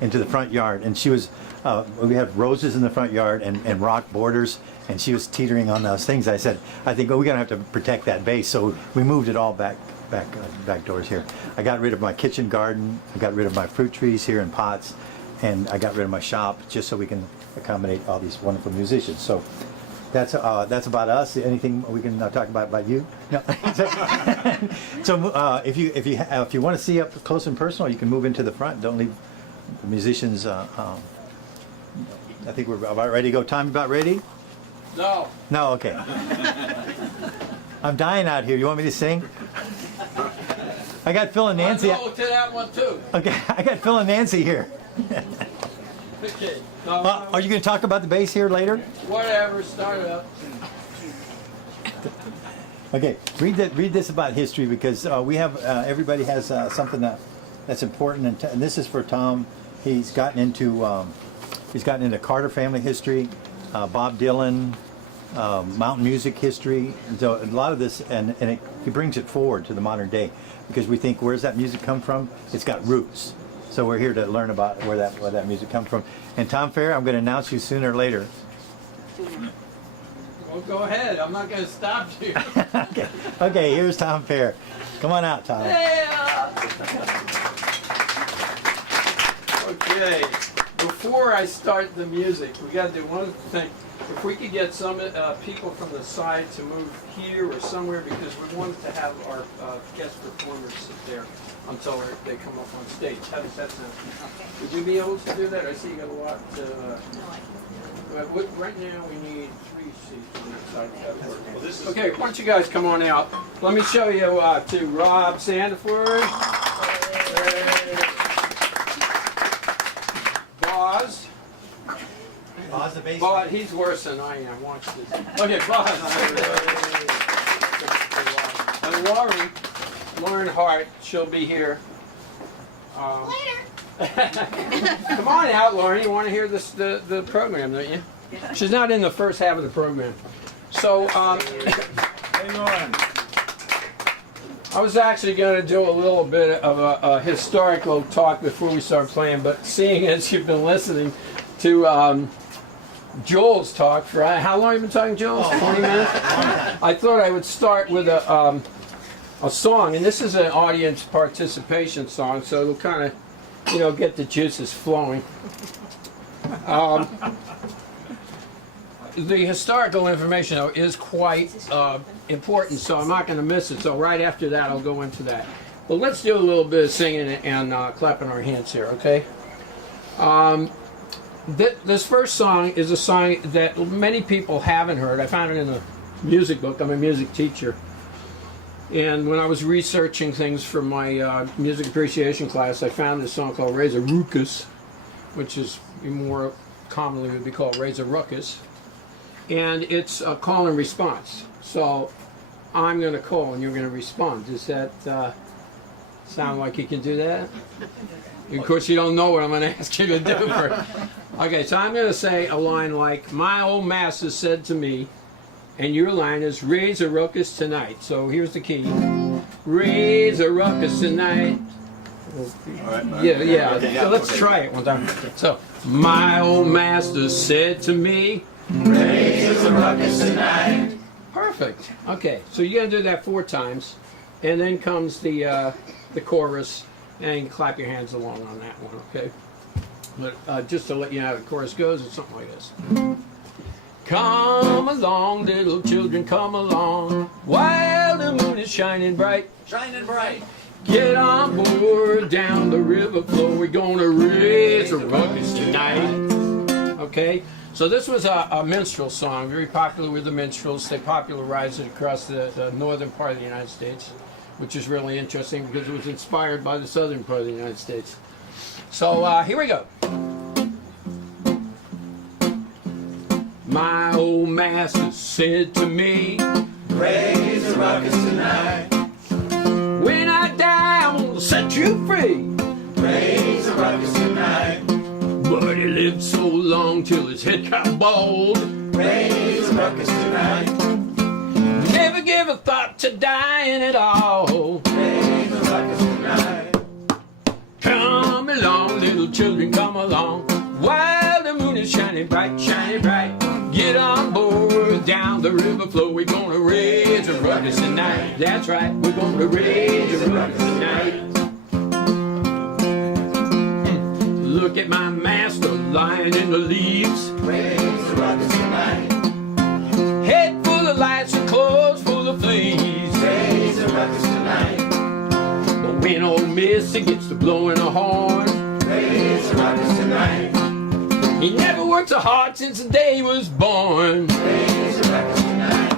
into the front yard, and she was, we had roses in the front yard and rock borders, and she was teetering on those things. I said, I think, well, we're gonna have to protect that base, so we moved it all back doors here. I got rid of my kitchen garden, I got rid of my fruit trees here in pots, and I got rid of my shop just so we can accommodate all these wonderful musicians. So that's about us. Anything we can talk about you? No. So if you want to see up close and personal, you can move into the front. Don't leave the musicians. I think we're about ready to go. Time about ready? No. No. Okay. I'm dying out here. You want me to sing? I got Phil and Nancy. I'll go to that one too. Okay, I got Phil and Nancy here. Okay. No, Are you going to talk about the bass here later? whatever. Start it up. Okay, read this about history, because we have everybody has something that's important, and this is for Tom. He's gotten into Carter family history, Bob Dylan, mountain music history, and so a lot of this, and he brings it forward to the modern day, because we think, where's that music come from? It's got roots. So we're here to learn about where that music comes from. And Tom Fair, I'm going to announce you sooner or later. Well, go ahead. I'm not going to stop you. Okay, here's Tom Fair. Come on out, Tom. Yeah. Okay. Before I start the music, we got to do one thing. If we could get some people from the side to move here or somewhere, because we wanted to have our guest performers sit there until they come up on stage. How does that sound? Would you be able to do that? I see you got a lot. Right now we need 3 seats on that side. Well, okay, why don't you guys come on out? Let me show you to Rob Sandiford. Boz. Boz the bass. Boz, he's worse than I am. Watch this. Okay, Boz. And Lauren Hart, she'll be here. Later. Come on out, Lauren. You want to hear the program, don't you? Yeah. She's not in the first half of the program. So, Hey, Lauren. I was actually going to do a little bit of a historical talk before we start playing, but seeing as you've been listening to Joel's talk for how long have you been talking, Joel? 20 minutes? I thought I would start with a song, and this is an audience participation song, so it'll kind of, get the juices flowing. The historical information, though, is quite important, so I'm not going to miss it. So right after that, I'll go into that. But let's do a little bit of singing and clapping our hands here, okay? This first song is a song that many people haven't heard. I found it in a music book. I'm a music teacher. And when I was researching things for my music appreciation class, I found this song called Razor Ruckus, which is more commonly would be called Razor Ruckus. And it's a call and response. So I'm going to call and you're going to respond. Does that sound like you can do that? Of course, you don't know what I'm going to ask you to do. Okay, so I'm going to say a line like, my old master said to me, and your line is, raise a ruckus tonight. So here's the key. Raise a ruckus tonight. Yeah. So let's try it one time. So, my old master said to me, raise a ruckus tonight. Perfect. Okay, so you're going to do that 4 times. And then comes the chorus. And you clap your hands along on that one, okay? But just to let you know how the chorus goes, it's something like this. Come along, little children, come along, while the moon is shining bright. Shining bright. Get on board down the river flow. We're gonna raise a ruckus tonight. Okay? So this was a minstrel song, very popular with the minstrels. They popularized it across the northern part of the United States, which is really interesting because it was inspired by the southern part of the United States. So here we go. My old master said to me, Raise a ruckus tonight. when I die, I'm gonna set you free. Raise a ruckus tonight. But he lived so long till his head got bald. Raise a ruckus tonight. Never give a thought to dying at all. Raise a ruckus tonight. Come along, little children, come along. While the moon is shining bright, shining bright. Get on board, down the river flow. We're gonna raise a ruckus tonight. That's right, we're gonna raise a ruckus tonight. Look at my master lying in the leaves. Raise a ruckus tonight. Head full of lights and clothes full of fleas. Raise a ruckus tonight. But when old Missy gets to blowing a horn, Raise a ruckus tonight. he never worked so hard since the day he was born. Raise a ruckus tonight.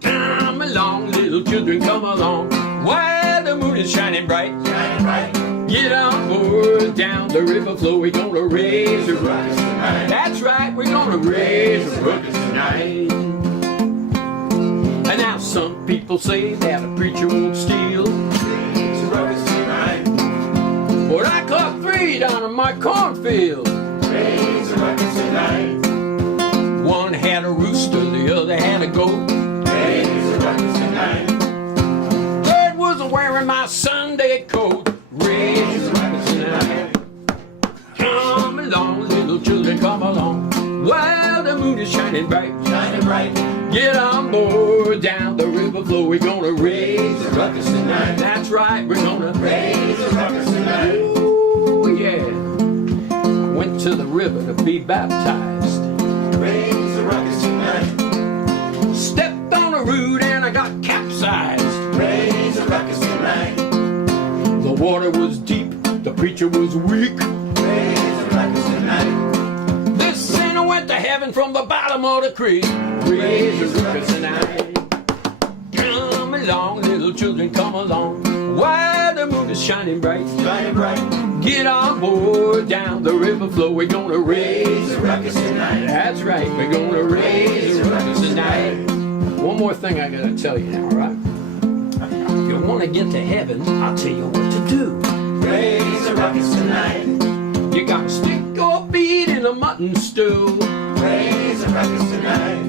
Come along, little children, come along. While the moon is shining bright, Shining bright. get on board, down the river flow. We're gonna raise a ruckus tonight. That's right, we're gonna raise a ruckus tonight. And now some people say that a preacher won't steal, Raise a ruckus tonight. but I caught 3 down in my cornfield. Raise a ruckus tonight. One had a rooster, the other had a goat. Raise a ruckus tonight. Bird wasn't wearing my Sunday coat. Raise a ruckus tonight. Come along, little children, come along. While the moon is shining bright, Shining bright. get on board, down the river flow. We're gonna raise Raise a ruckus tonight. That's right, we're gonna Raise a ruckus tonight. Ooh, yeah. Went to the river to be baptized. Raise a ruckus tonight. Stepped on a root and I got capsized. Raise a ruckus tonight. The water was deep, the preacher was weak. Raise a ruckus tonight. This sinner went to heaven from the bottom of the creek. Raise a ruckus tonight. Come along, little children, come along. While the moon is shining bright, Shining bright. get on board, down the river flow. We're gonna raise Raise a ruckus tonight. That's right, we're gonna raise a ruckus tonight. One more thing I gotta tell you now, all right? If you wanna get to heaven, I'll tell you what to do. Raise a ruckus tonight. You gotta stick your feet in a mutton stew. Raise a ruckus tonight.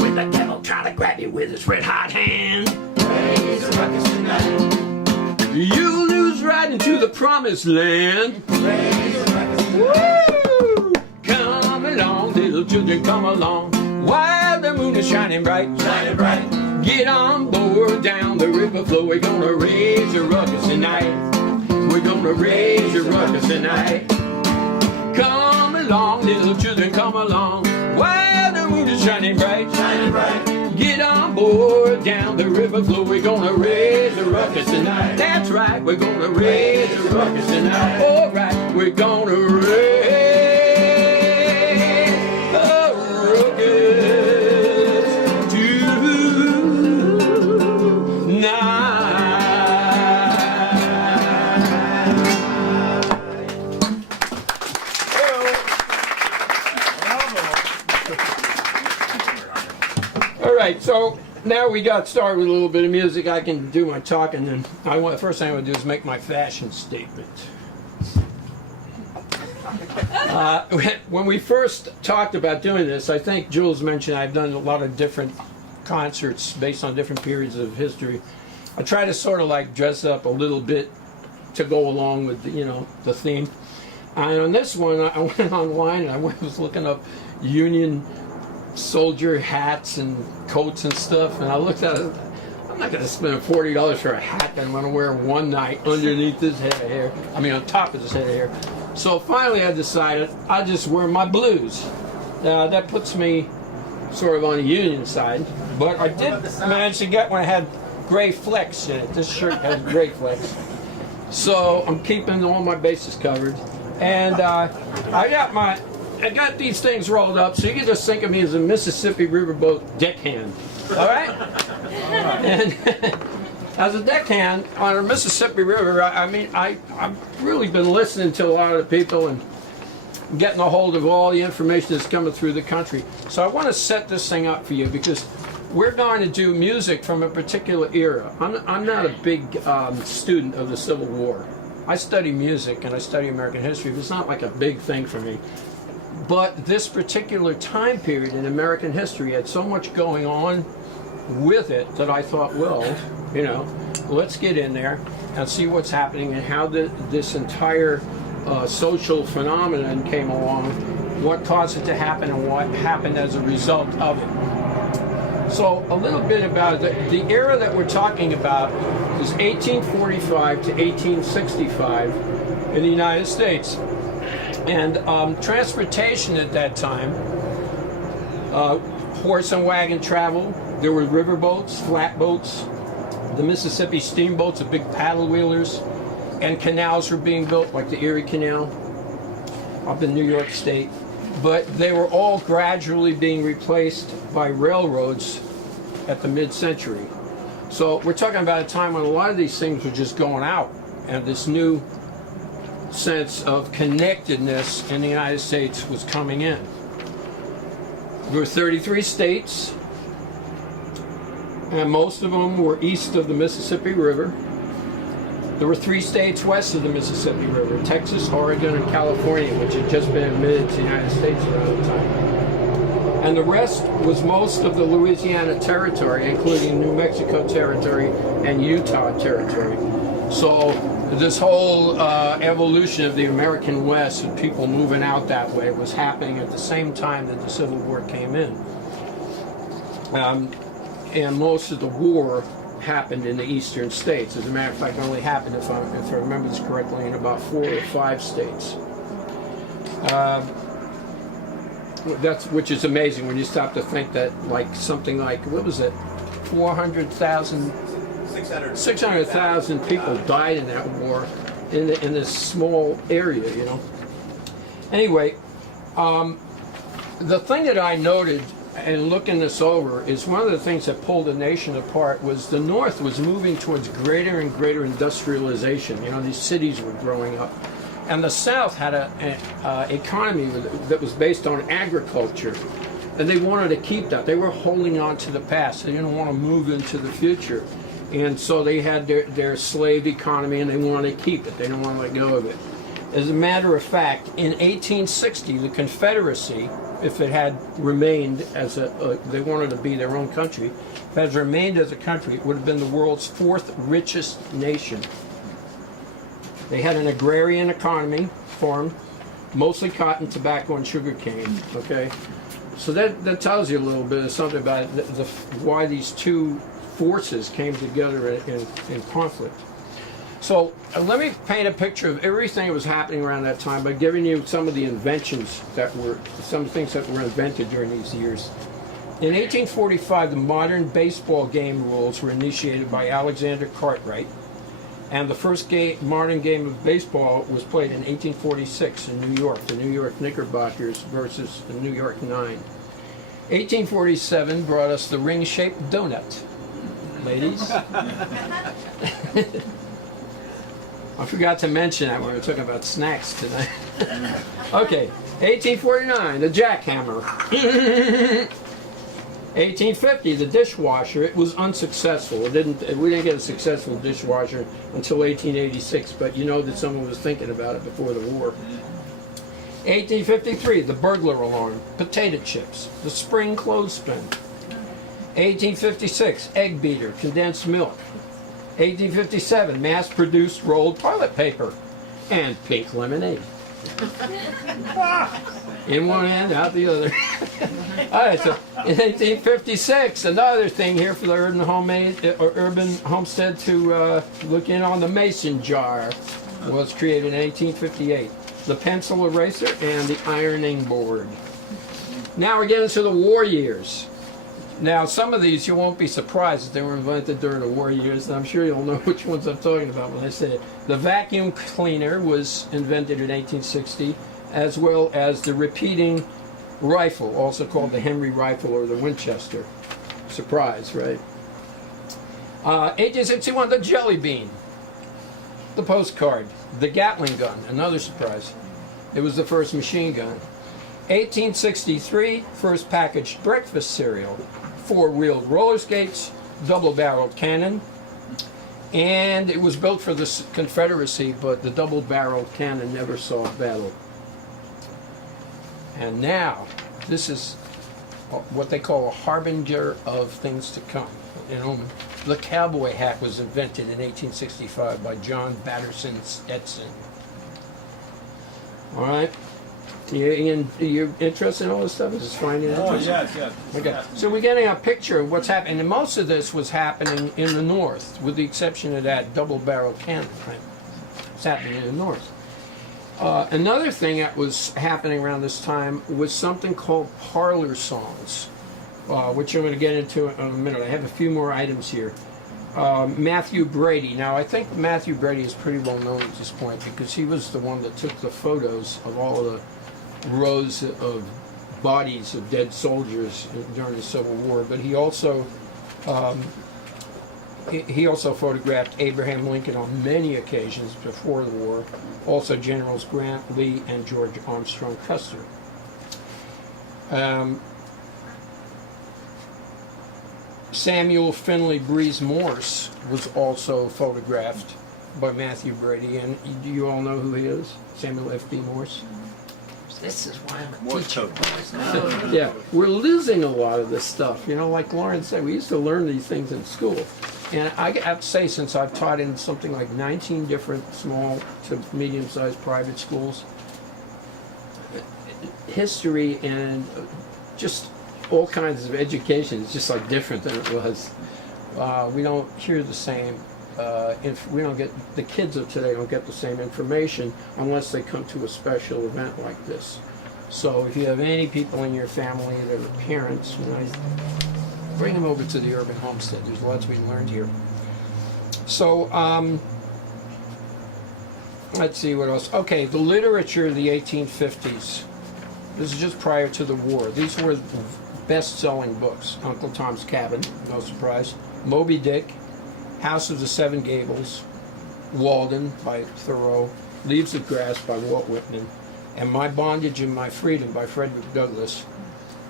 When the devil try to grab you with his red hot hand, Raise a ruckus tonight. you lose right into the promised land. Raise a ruckus tonight. Woo! Come along, little children, come along. While the moon is shining bright, Shining bright. get on board, down the river flow. We're gonna raise a ruckus tonight. We're gonna raise a ruckus tonight. Come along, little children, come along. While the moon is shining bright, Shining bright. get on board, down the river flow. We're gonna raise a ruckus tonight. That's right, we're gonna raise a ruckus tonight. All right, we're gonna raise a ruckus tonight. All right, so now we got started with a little bit of music. I can do my talking, and first thing I would do is make my fashion statement. When we first talked about doing this, I think Jules mentioned I've done a lot of different concerts based on different periods of history. I try to sort of like dress up a little bit to go along with the theme. And on this one, I went online and I was looking up Union soldier hats and coats and stuff, and I looked at it. I'm not going to spend $40 for a hat that I'm going to wear one night underneath this head of hair. I mean, on top of this head of hair. So finally, I decided I'll just wear my blues. That puts me sort of on the Union side, but I did manage to get one that had gray flecks in it. This shirt has gray flecks, so I'm keeping all my bases covered. And I got these things rolled up, so you can just think of me as a Mississippi riverboat deckhand. All right? And as a deckhand on a Mississippi River, I've really been listening to a lot of the people and getting a hold of all the information that's coming through the country. So I want to set this thing up for you because we're going to do music from a particular era. I'm not a big student of the Civil War. I study music and I study American history, but it's not like a big thing for me. But this particular time period in American history had so much going on with it that I thought, well, let's get in there and see what's happening and how this entire social phenomenon came along, what caused it to happen and what happened as a result of it. So a little bit about the era that we're talking about is 1845 to 1865 in the United States. And transportation at that time, horse and wagon travel, there were riverboats, flatboats, the Mississippi steamboats, the big paddle wheelers, and canals were being built, like the Erie Canal up in New York State. But they were all gradually being replaced by railroads at the mid-century. So we're talking about a time when a lot of these things were just going out, and this new sense of connectedness in the United States was coming in. There were 33 states, and most of them were east of the Mississippi River. There were 3 states west of the Mississippi River, Texas, Oregon, and California, which had just been admitted to the United States around the time. And the rest was most of the Louisiana Territory, including New Mexico Territory and Utah Territory. So this whole evolution of the American West and people moving out that way was happening at the same time that the Civil War came in. And most of the war happened in the eastern states. As a matter of fact, it only happened, if I remember this correctly, in about 4 or 5 states. Which is amazing when you stop to think that, like, something like, what was it, 600,000 people died in that war in this small area, you know. Anyway, the thing that I noted and looking this over is one of the things that pulled the nation apart was the North was moving towards greater and greater industrialization. You know, these cities were growing up. And the South had an economy that was based on agriculture. And they wanted to keep that. They were holding on to the past. They didn't want to move into the future. And so they had their slave economy, and they wanted to keep it. They didn't want to let go of it. As a matter of fact, in 1860, the Confederacy, if it had remained as they wanted to be their own country, if it had remained as a country, it would have been the world's 4th richest nation. They had an agrarian economy formed, mostly cotton, tobacco, and sugar cane. Okay, so that tells you a little bit of something about why these two forces came together in conflict. So let me paint a picture of everything that was happening around that time by giving you some of the inventions some things that were invented during these years. In 1845, the modern baseball game rules were initiated by Alexander Cartwright, and the first modern game of baseball was played in 1846 in New York, the New York Knickerbockers versus the New York 9. 1847 brought us the ring-shaped donut. Ladies? I forgot to mention that when we were talking about snacks tonight. Okay, 1849, the jackhammer. 1850, the dishwasher. It was unsuccessful. We didn't get a successful dishwasher until 1886, but you know that someone was thinking about it before the war. 1853, the burglar alarm, potato chips, the spring clothespin. 1856, egg beater, condensed milk. 1857, mass-produced rolled toilet paper and pink lemonade. In one hand, out the other. All right, so in 1856, another thing here for the urban homestead to look in on, the mason jar was created in 1858. The pencil eraser and the ironing board. Now we're getting to the war years. Now, some of these you won't be surprised that they were invented during the war years, and I'm sure you'll know which ones I'm talking about when I say it. The vacuum cleaner was invented in 1860, as well as the repeating rifle, also called the Henry rifle or the Winchester. Surprise, right? 1861, the jelly bean, the postcard, the Gatling gun, another surprise. It was the first machine gun. 1863, first packaged breakfast cereal, 4-wheeled roller skates, double-barreled cannon, and it was built for the Confederacy, but the double-barreled cannon never saw battle. And now, this is what they call a harbinger of things to come. You know, the cowboy hat was invented in 1865 by John Batterson Stetson. All right. You're interested in all this stuff? Is this finding it interesting? yes. Okay. So we're getting a picture of what's happening. And most of this was happening in the north, with the exception of that double-barrel cannon thing. It's happening in the north. Another thing that was happening around this time was something called parlor songs, which I'm going to get into in a minute. I have a few more items here. Matthew Brady. Now, I think Matthew Brady is pretty well known at this point because he was the one that took the photos of all of the rows of bodies of dead soldiers during the Civil War. But he also photographed Abraham Lincoln on many occasions before the war. Also, Generals Grant, Lee, and George Armstrong Custer. Samuel Finley Breeze Morse was also photographed by Matthew Brady, and do you all know who he is? Samuel F.B. Morse? This is why I'm a Morse teacher. code. Yeah, we're losing a lot of this stuff. You know, like Lauren said, we used to learn these things in school. And I have to say, since I've taught in something like 19 different small to medium-sized private schools, history and just all kinds of education is just like different than it was. We don't hear the same. We don't get, the kids of today don't get the same information unless they come to a special event like this. So if you have any people in your family that are parents, bring them over to the Urban Homestead. There's lots we learned here. So let's see what else. Okay, the literature of the 1850s. This is just prior to the war. These were best-selling books. Uncle Tom's Cabin, no surprise. Moby Dick, House of the Seven Gables, Walden by Thoreau, Leaves of Grass by Walt Whitman, and My Bondage and My Freedom by Frederick Douglass.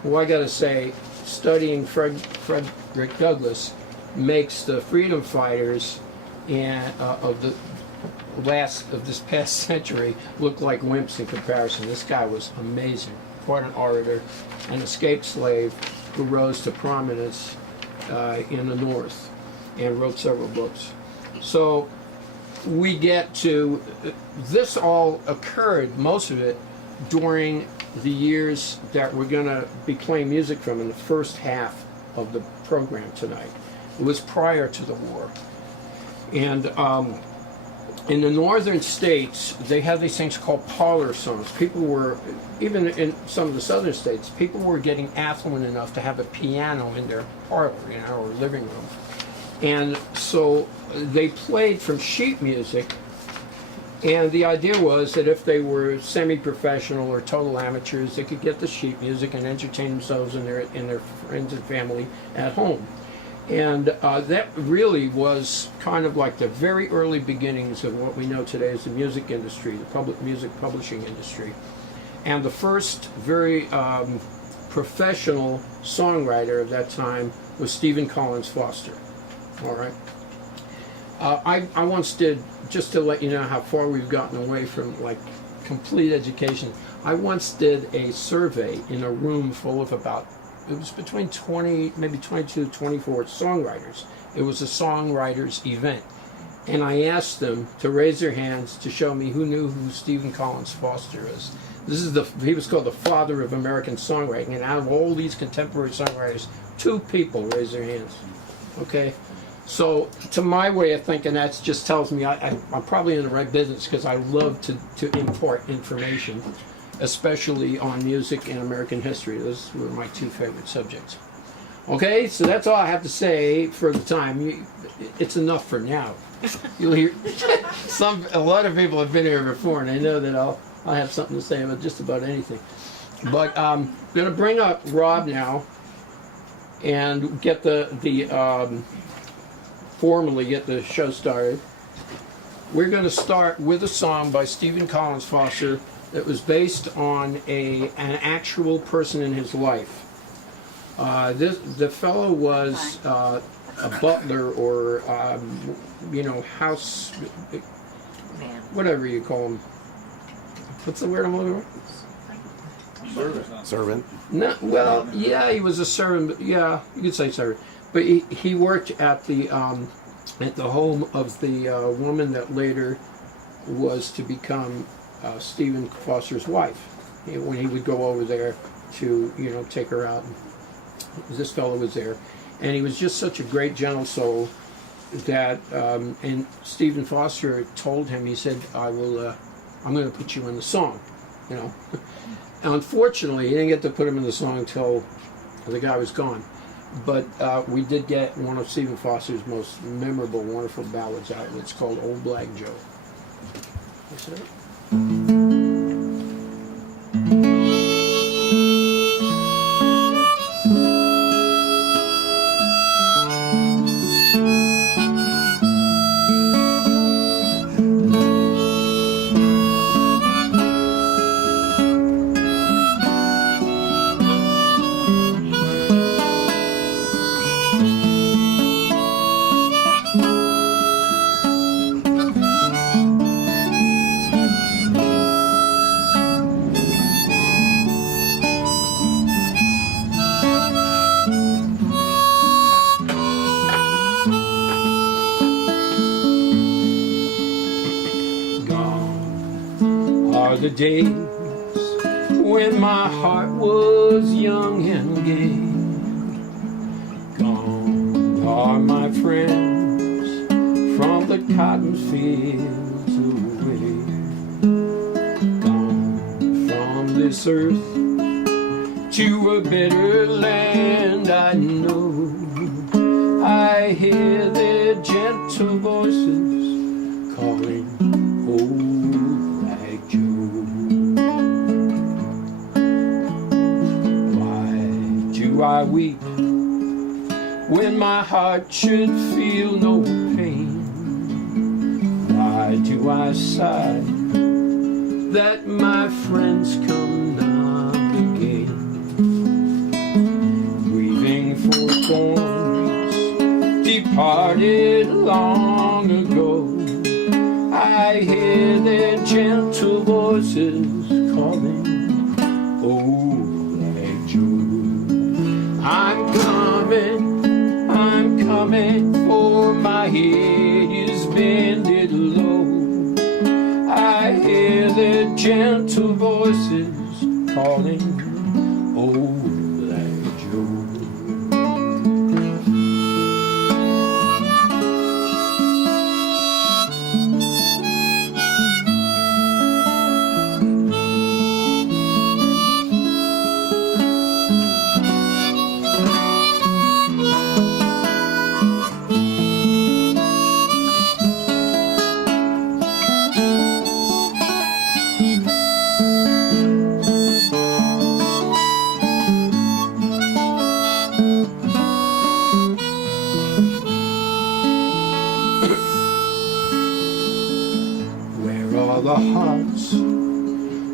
Well, I gotta say, studying Frederick Douglass makes the freedom fighters of this past century look like wimps in comparison. This guy was amazing, quite an orator, an escaped slave who rose to prominence in the North and wrote several books. So we get to, this all occurred, most of it, during the years that we're going to be playing music from in the first half of the program tonight. It was prior to the war. And in the northern states, they have these things called parlor songs. People were, even in some of the southern states, people were getting affluent enough to have a piano in their parlor, or living room. And so they played from sheet music, and the idea was that if they were semi-professional or total amateurs, they could get the sheet music and entertain themselves and their friends and family at home. And that really was kind of like the very early beginnings of what we know today as the music industry, the public music publishing industry. And the first very professional songwriter of that time was Stephen Collins Foster. All right. I once did, just to let you know how far we've gotten away from like complete education, I once did a survey in a room full of about, it was between 20, maybe 22, 24 songwriters. It was a songwriters event. And I asked them to raise their hands to show me who knew who Stephen Collins Foster is. He was called the father of American songwriting. And out of all these contemporary songwriters, 2 people raised their hands. Okay? So, to my way of thinking, that just tells me I'm probably in the right business because I love to import information, especially on music and American history. Those were my 2 favorite subjects. Okay, so that's all I have to say for the time. It's enough for now. You'll hear a lot of people have been here before, and I know that I'll have something to say about just about anything. But I'm going to bring up Rob now and get formally get the show started. We're going to start with a song by Stephen Collins Foster that was based on an actual person in his life. The fellow was a butler or house, whatever you call him. What's the word I'm looking for? Servant. No, well, yeah, he was a servant. But yeah, you could say servant. But he worked at the home of the woman that later was to become Stephen Foster's wife when he would go over there to, you know, take her out. This fellow was there, and he was just such a great, gentle soul that, and Stephen Foster told him, he said, I'm going to put you in the song, you know. And unfortunately, he didn't get to put him in the song until the guy was gone. But we did get one of Stephen Foster's most memorable, wonderful ballads out, and it's called Old Black Joe. You see it? The days when my heart was young and gay. Gone are my friends from the cotton fields away. Gone from this earth to a better land I know. I hear their gentle voices calling, oh, I weep when my heart should feel no pain? Why do I sigh that my friends come not again? Grieving for thorns departed long ago, I hear their gentle voices calling, oh, I'm coming, for my head is bended low. I hear their gentle voices calling, oh, Black Joe. The hearts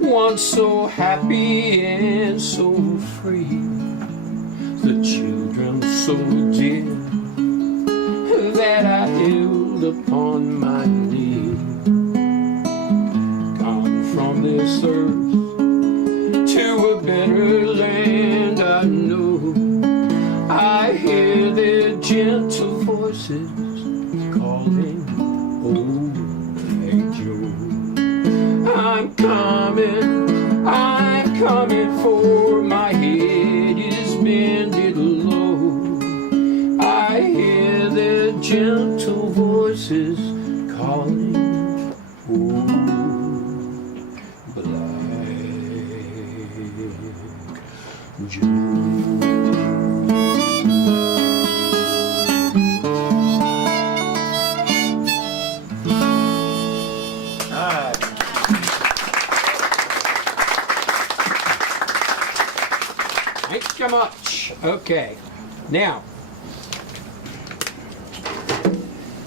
once so happy and so free, the children so dear that I held upon my knee. Gone from this earth to a better land I know, I hear their gentle voices calling, oh, I'm coming, for my head is bended low. I hear their gentle voices calling, oh, Black Joe. Thanks so much. Okay, now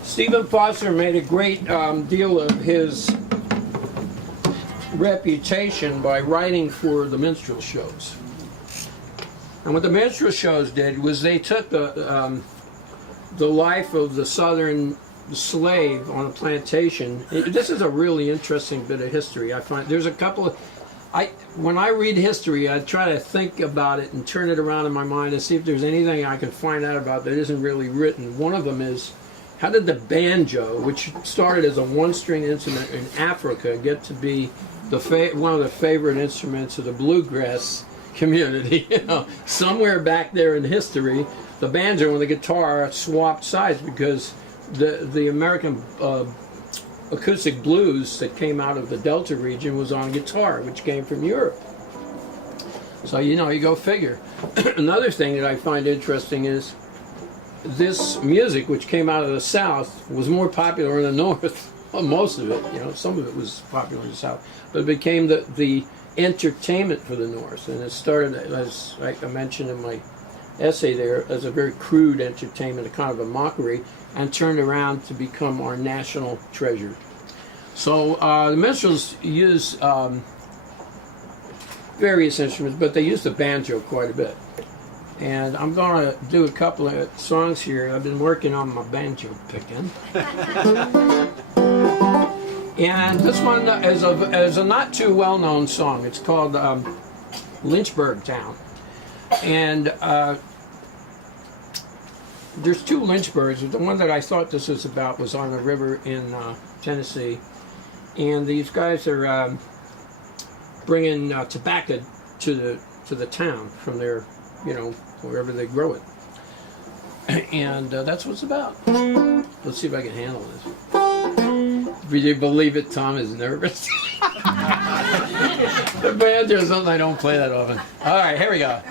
Stephen Foster made a great deal of his reputation by writing for the minstrel shows. And what the minstrel shows did was they took the life of the southern slave on a plantation. This is a really interesting bit of history. I find there's a couple of when I read history, I try to think about it and turn it around in my mind and see if there's anything I can find out about that isn't really written. One of them is how did the banjo, which started as a one-string instrument in Africa, get to be one of the favorite instruments of the bluegrass community? You know, somewhere back there in history, the banjo and the guitar swapped sides because the American acoustic blues that came out of the Delta region was on guitar, which came from Europe. So, you know, you go figure. Another thing that I find interesting is this music, which came out of the South, was more popular in the North. Well, most of it, you know, some of it was popular in the South, but it became the entertainment for the North. And it started, as I mentioned in my essay there, as a very crude entertainment, a kind of a mockery, and turned around to become our national treasure. So the minstrels use various instruments, but they use the banjo quite a bit. And I'm going to do a couple of songs here. I've been working on my banjo picking. And this one is a not too well-known song. It's called Lynchburg Town. And there's two Lynchburgs. The one that I thought this was about was on a river in Tennessee. And these guys are bringing tobacco to the town from their, you know, wherever they grow it. And that's what it's about. Let's see if I can handle this. Would you believe it? Tom is nervous. The banjo is something I don't play that often. All right, here we go.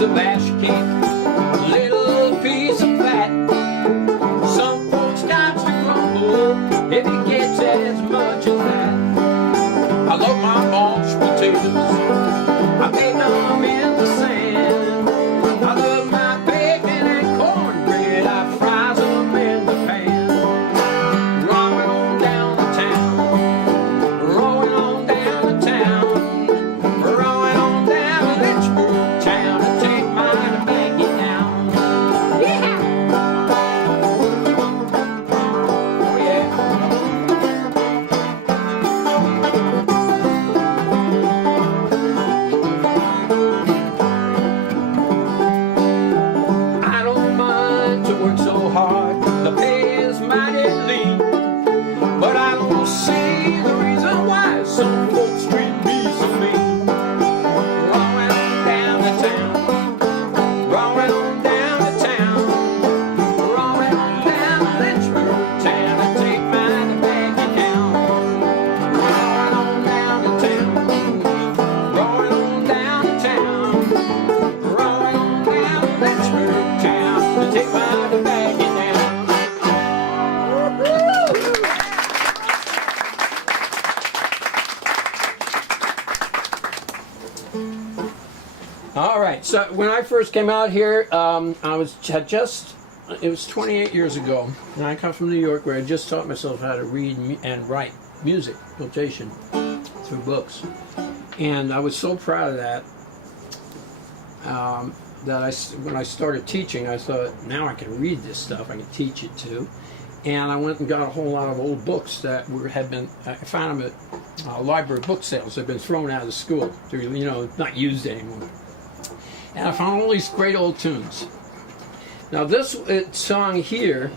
Of ash cake, little piece of fat. Some folks got to grumble if it gets as much as that. I love my mashed potatoes, I bake them in the sand. I love my bacon and cornbread, I fries them in the pan. Rolling on down the town, rolling on down the town, rolling on down to Lynchburg town. So when I first came out here, it was 28 years ago, and I come from New York, where I just taught myself how to read and write music notation through books, and I was so proud of that. When I started teaching, I thought, now I can read this stuff, I can teach it too, and I went and got a whole lot of old books that I found them at library book sales. They've been thrown out of school. They're, not used anymore. And I found all these great old tunes. Now this song here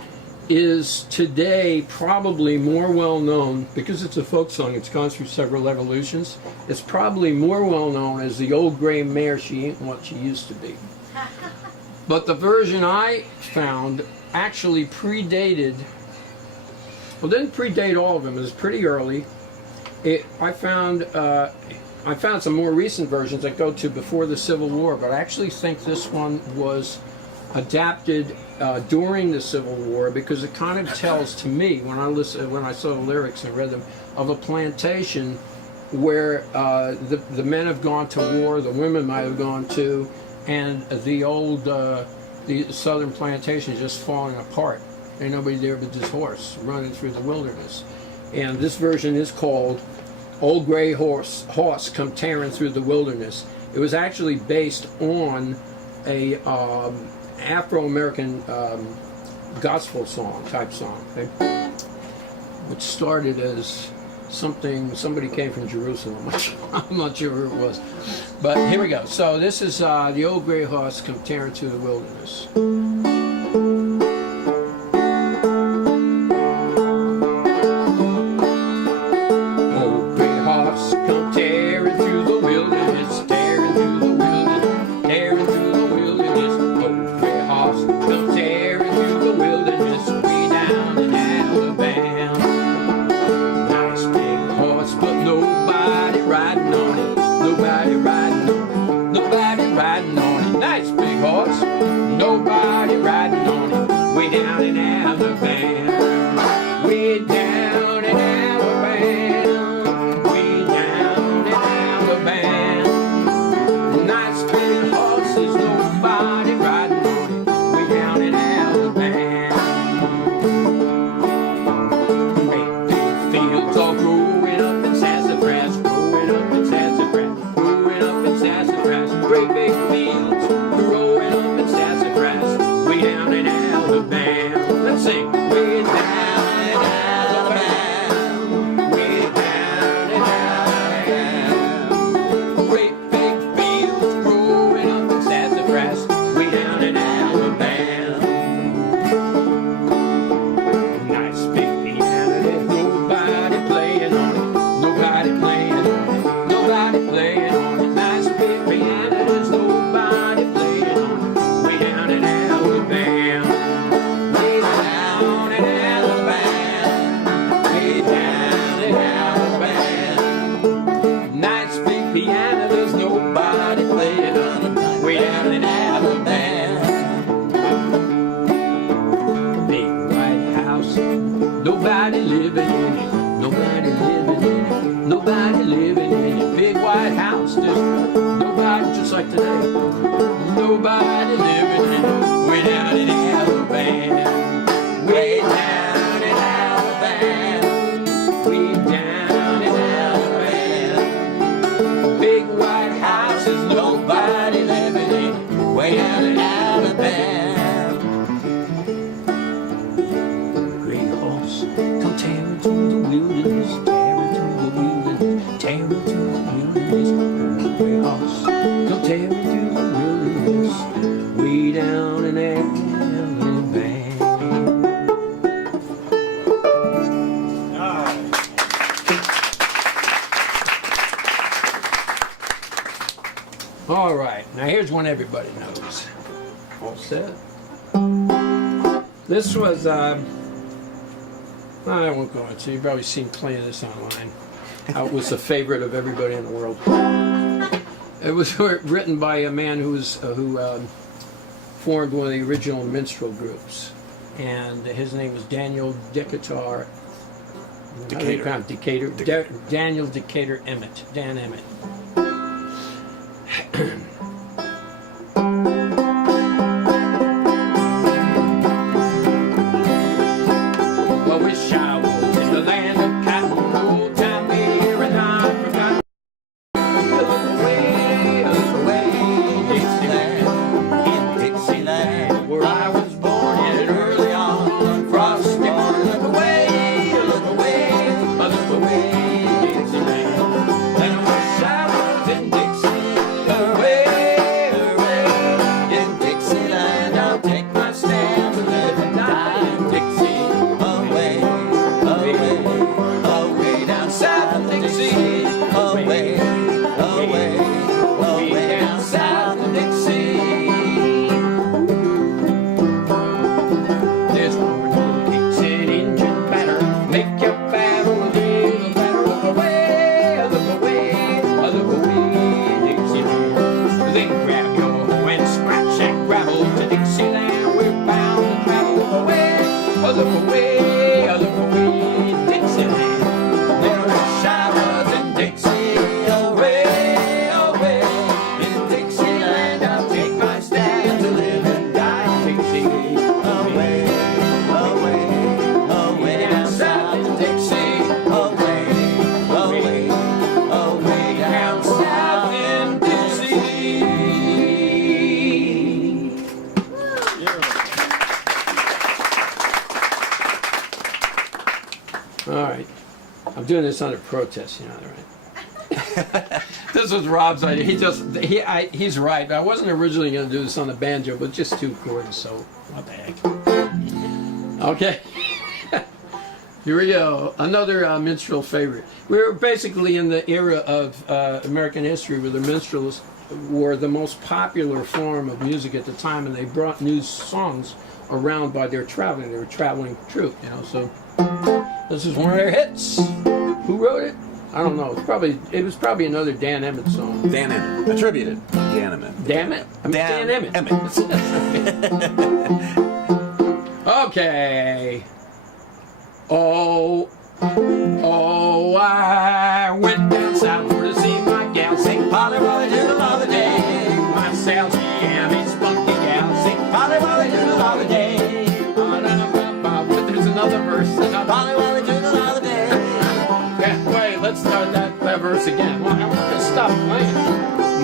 is today probably more well known, because it's a folk song, it's gone through several evolutions. It's probably more well known as the old gray mare, she ain't what she used to be. But the version I found actually predated, well, didn't predate all of them, it was pretty early. I found some more recent versions that go to before the Civil War, but I actually think this one was adapted during the Civil War, because it kind of tells to me, when I saw the lyrics and read them, of a plantation where the men have gone to war, the women might have gone too, and the southern plantation is just falling apart. Ain't nobody there but this horse running through the wilderness. And this version is called Old Gray Horse Come Tearing Through the Wilderness. It was actually based on a Afro-American gospel type song, okay? Which started as somebody came from Jerusalem. I'm not sure who it was, but here we go. So this is the Old Gray Horse Come Tearing Through the Wilderness. Old gray horse come tearing through the wilderness, tearing through the wilderness, tearing through the wilderness. Old gray horse come tearing through the wilderness, way down in Alabama. Nice big horse, but nobody riding on it, nobody riding on it, nobody riding on it. Nice big horse, nobody riding on it, way down in Alabama, way down in Alabama, way down in Alabama. Nice big horses, nobody riding on it, way down in Alabama. Great big fields all growing up in sassafras, growing up in sassafras, growing up in sassafras. Great big fields growing up in sassafras, way down in Alabama. Let's sing. Way down in Alabama, way down in Alabama. Great big fields growing up in sassafras, way down in Alabama. Nice big piano, there's nobody playing on it, nobody playing on it, nobody playing on it. Nice big piano, there's nobody playing on it, way down in Alabama. Way down in Alabama, way down in Alabama. Nice big piano, there's nobody playing on it, way down in Alabama. Big white house, nobody living in it, nobody living in it, nobody living in it. Big white house, there's nobody, just like today, nobody living in it, way down in Alabama, way down in Alabama, way down in Alabama. Big white house, there's nobody living in it, way down in Alabama. Great horse, come tearing through the wilderness, tearing through the wilderness, tearing through the wilderness. Great horse, come tearing through the wilderness, way down in Alabama. All right, now here's one everybody knows. All set. This was, I won't go into. You've probably seen plenty of this online. How it was a favorite of everybody in the world. It was written by a man who formed one of the original minstrel groups, and his name was Daniel Decatur. Daniel Decatur Emmett. Dan Emmett. I wish I was in the land of cotton, old time beer, and I forgot. Look away, Dixieland, in Dixieland, where I was born, and early on, frosty morning I'm doing this under protest, you know, right? This was Rob's idea. He's right. I wasn't originally going to do this on the banjo, but just 2 chords, so what the heck. Okay. Here we go. Another minstrel favorite. We were basically in the era of American history where the minstrels were the most popular form of music at the time, and they brought new songs around by their traveling. They were traveling troupe, you know. So this is one of their hits. Who wrote it? I don't know. It was probably another Dan Emmett song. Dan Emmett. Attributed. Dan Emmett. Damn it! Dan Emmett. Okay. Oh, I went down south to see my gal sing Polly Wolly Doodle all the day. My Sal, she am a spunky gal, sing Polly Wolly Doodle all the day. But there's another verse, Polly Wolly Doodle all the day. Yeah, wait, let's start that verse again. Well, I'm gonna stop playing.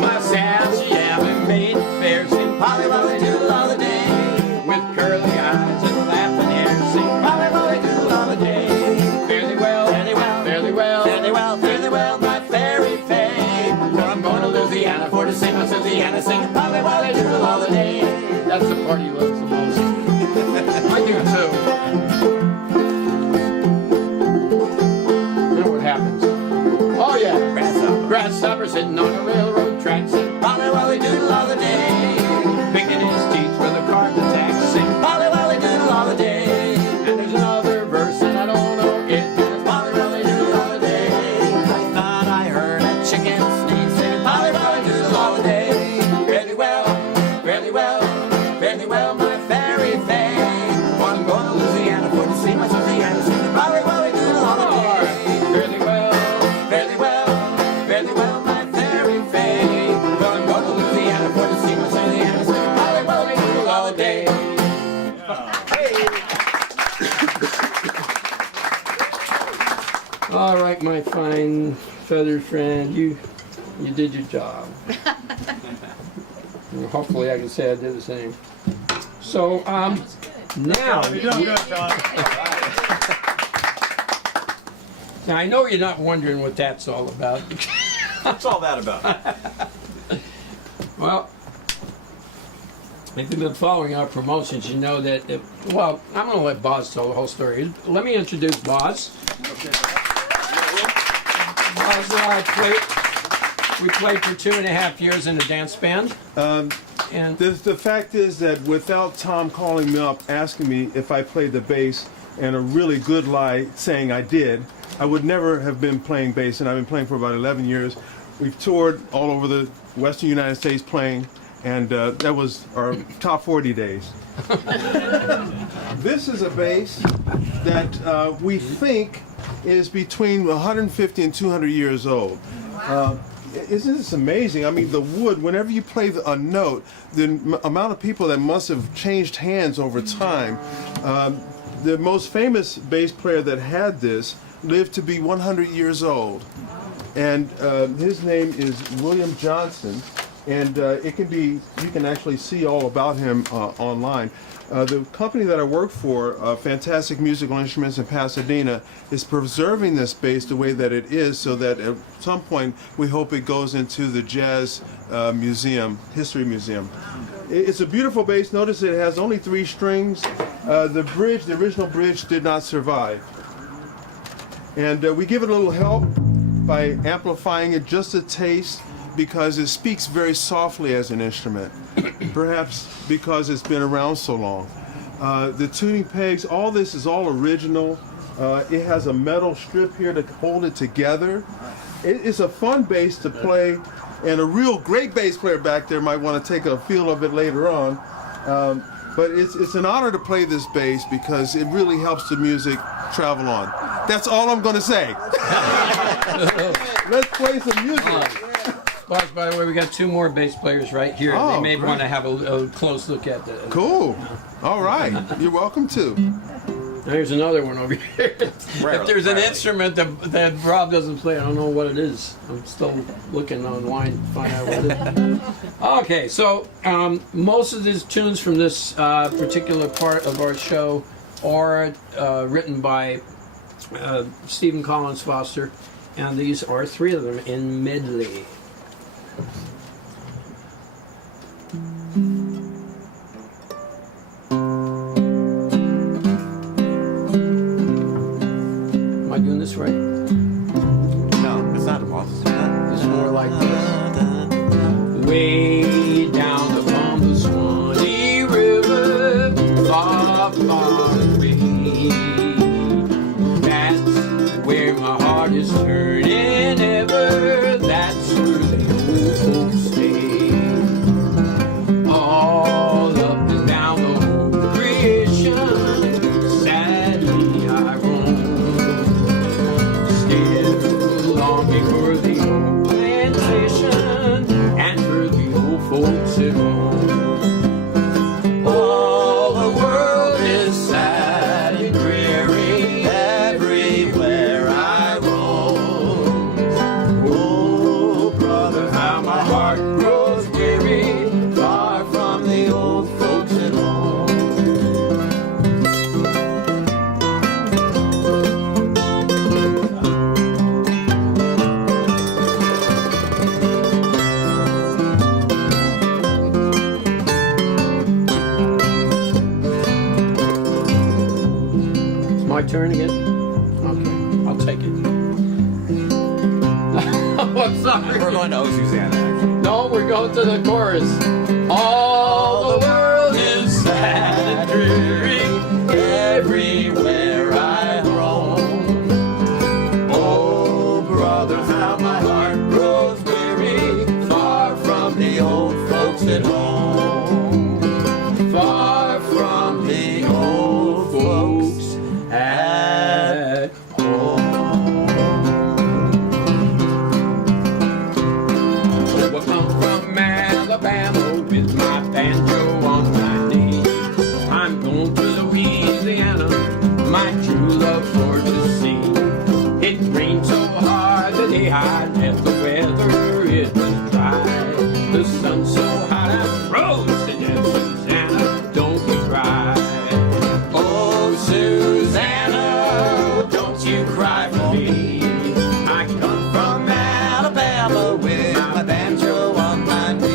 My Sal, she am a maiden fair, sing Polly Wolly Doodle all the day. With curly eyes and laughing hair, sing Polly Wolly Doodle all the day. Fairly well, fairly well, fairly well, fairly well, fairly well, my fairy fay. For I'm going to Louisiana for to see my Susiana sing Polly Wolly Doodle all the day. That's the part he loves the most. I do too. You know what happens? Oh yeah, grasshopper sitting on a railroad track, sing Polly Wolly Doodle all the day. Picking his teeth with a carved attack, sing Polly Wolly Doodle all the day. And there's another verse and I don't know it. It's Polly Wolly Doodle all the day. I thought I heard a chicken sneeze, sing Polly Wolly Doodle all the day. Fairly well, fairly well, fairly well, my fairy fay. For I'm going to Louisiana for to see my Susiana sing Polly Wolly Doodle all the day. Fairly well, fairly well, fairly well, my fairy fay. For I'm going to Louisiana for to see my Susiana sing Polly Wolly Doodle all the day. All right, my fine feathered friend, you did your job. And hopefully, I can say I did the same. So, now. You're doing good, John. Now I know you're not wondering what that's all about. What's all that about? Well, if you've been following our promotions, you know that. Well, I'm going to let Boz tell the whole story. Let me introduce Boz. We played for 2.5 years in a dance band. And The fact is that without Tom calling me up asking me if I played the bass and a really good lie saying I did, I would never have been playing bass, and I've been playing for about 11 years. We've toured all over the western United States playing, and that was our top 40 days. This is a bass that we think is between 150 and 200 years old. Isn't this amazing? I mean, the wood, whenever you play a note, the amount of people that must have changed hands over time. The most famous bass player that had this lived to be 100 years old. And his name is William Johnson. And you can actually see all about him online. The company that I work for, Fantastic Musical Instruments in Pasadena, is preserving this bass the way that it is, so that at some point we hope it goes into the Jazz Museum, History Museum. It's a beautiful bass. Notice it has only 3 strings. The original bridge did not survive. And we give it a little help by amplifying it just a taste, because it speaks very softly as an instrument, perhaps because it's been around so long. The tuning pegs, all this is all original. It has a metal strip here to hold it together. It's a fun bass to play, and a real great bass player back there might want to take a feel of it later on. But it's an honor to play this bass because it really helps the music travel on. That's all I'm going to say. Let's play some music. Boz, by the way, we got 2 more bass players right here. Oh, they may great. want to have a close look at that. Cool. All right. You're welcome to. There's another one over here. If there's an instrument that Rob doesn't play, I don't know what it is. I'm still looking online to find out what it is. Okay, so most of these tunes from this particular part of our show are written by Stephen Collins Foster, and these are 3 of them in medley. Am I doing this right? No, it's not a waltz. It's more like this. Way down upon the Swanee River, far, far away. That's where my heart is turning ever. That's where the old folks stay. All up and down the whole creation, sadly I roam. Still longing for the old plantation and for the old folks at home. All the world is sad and dreary everywhere I roam. Oh, brother, how my heart grows weary, far from the old folks at home. It's my turn again? Okay, I'll take it. Oh, I'm sorry. We're going to Oh Susanna, actually. No, we're going to the chorus. All the world is sad and dreary everywhere I roam. Oh, brother, how my heart grows weary, far from the old folks at home. Far from the old folks at home. I come from Alabama with my banjo on my knee. I'm going to Louisiana, my true love for to see. It rained so hard the day I left, the weather it was dry. The sun so hot I froze to death, Susanna, don't you cry. Oh, Susanna, don't you cry for me. I come from Alabama with my banjo on my knee.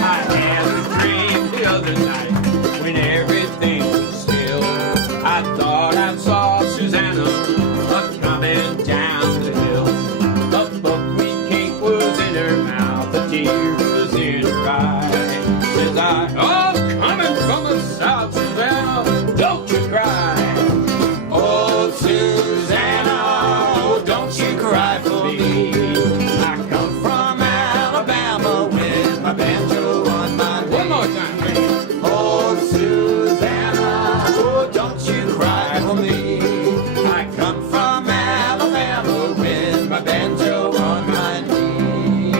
I had a dream the other night when everything was still. I thought I saw Susanna a-coming down the hill. A buckwheat cake was in her mouth, a tear was in her eye. Says I, oh, coming from the south, Susanna, don't you cry. Oh, Susanna, oh, don't you cry for me. I come from Alabama with my banjo on my knee. One more time, please. Oh, Susanna, oh, don't you cry for me. I come from Alabama with my banjo on my knee.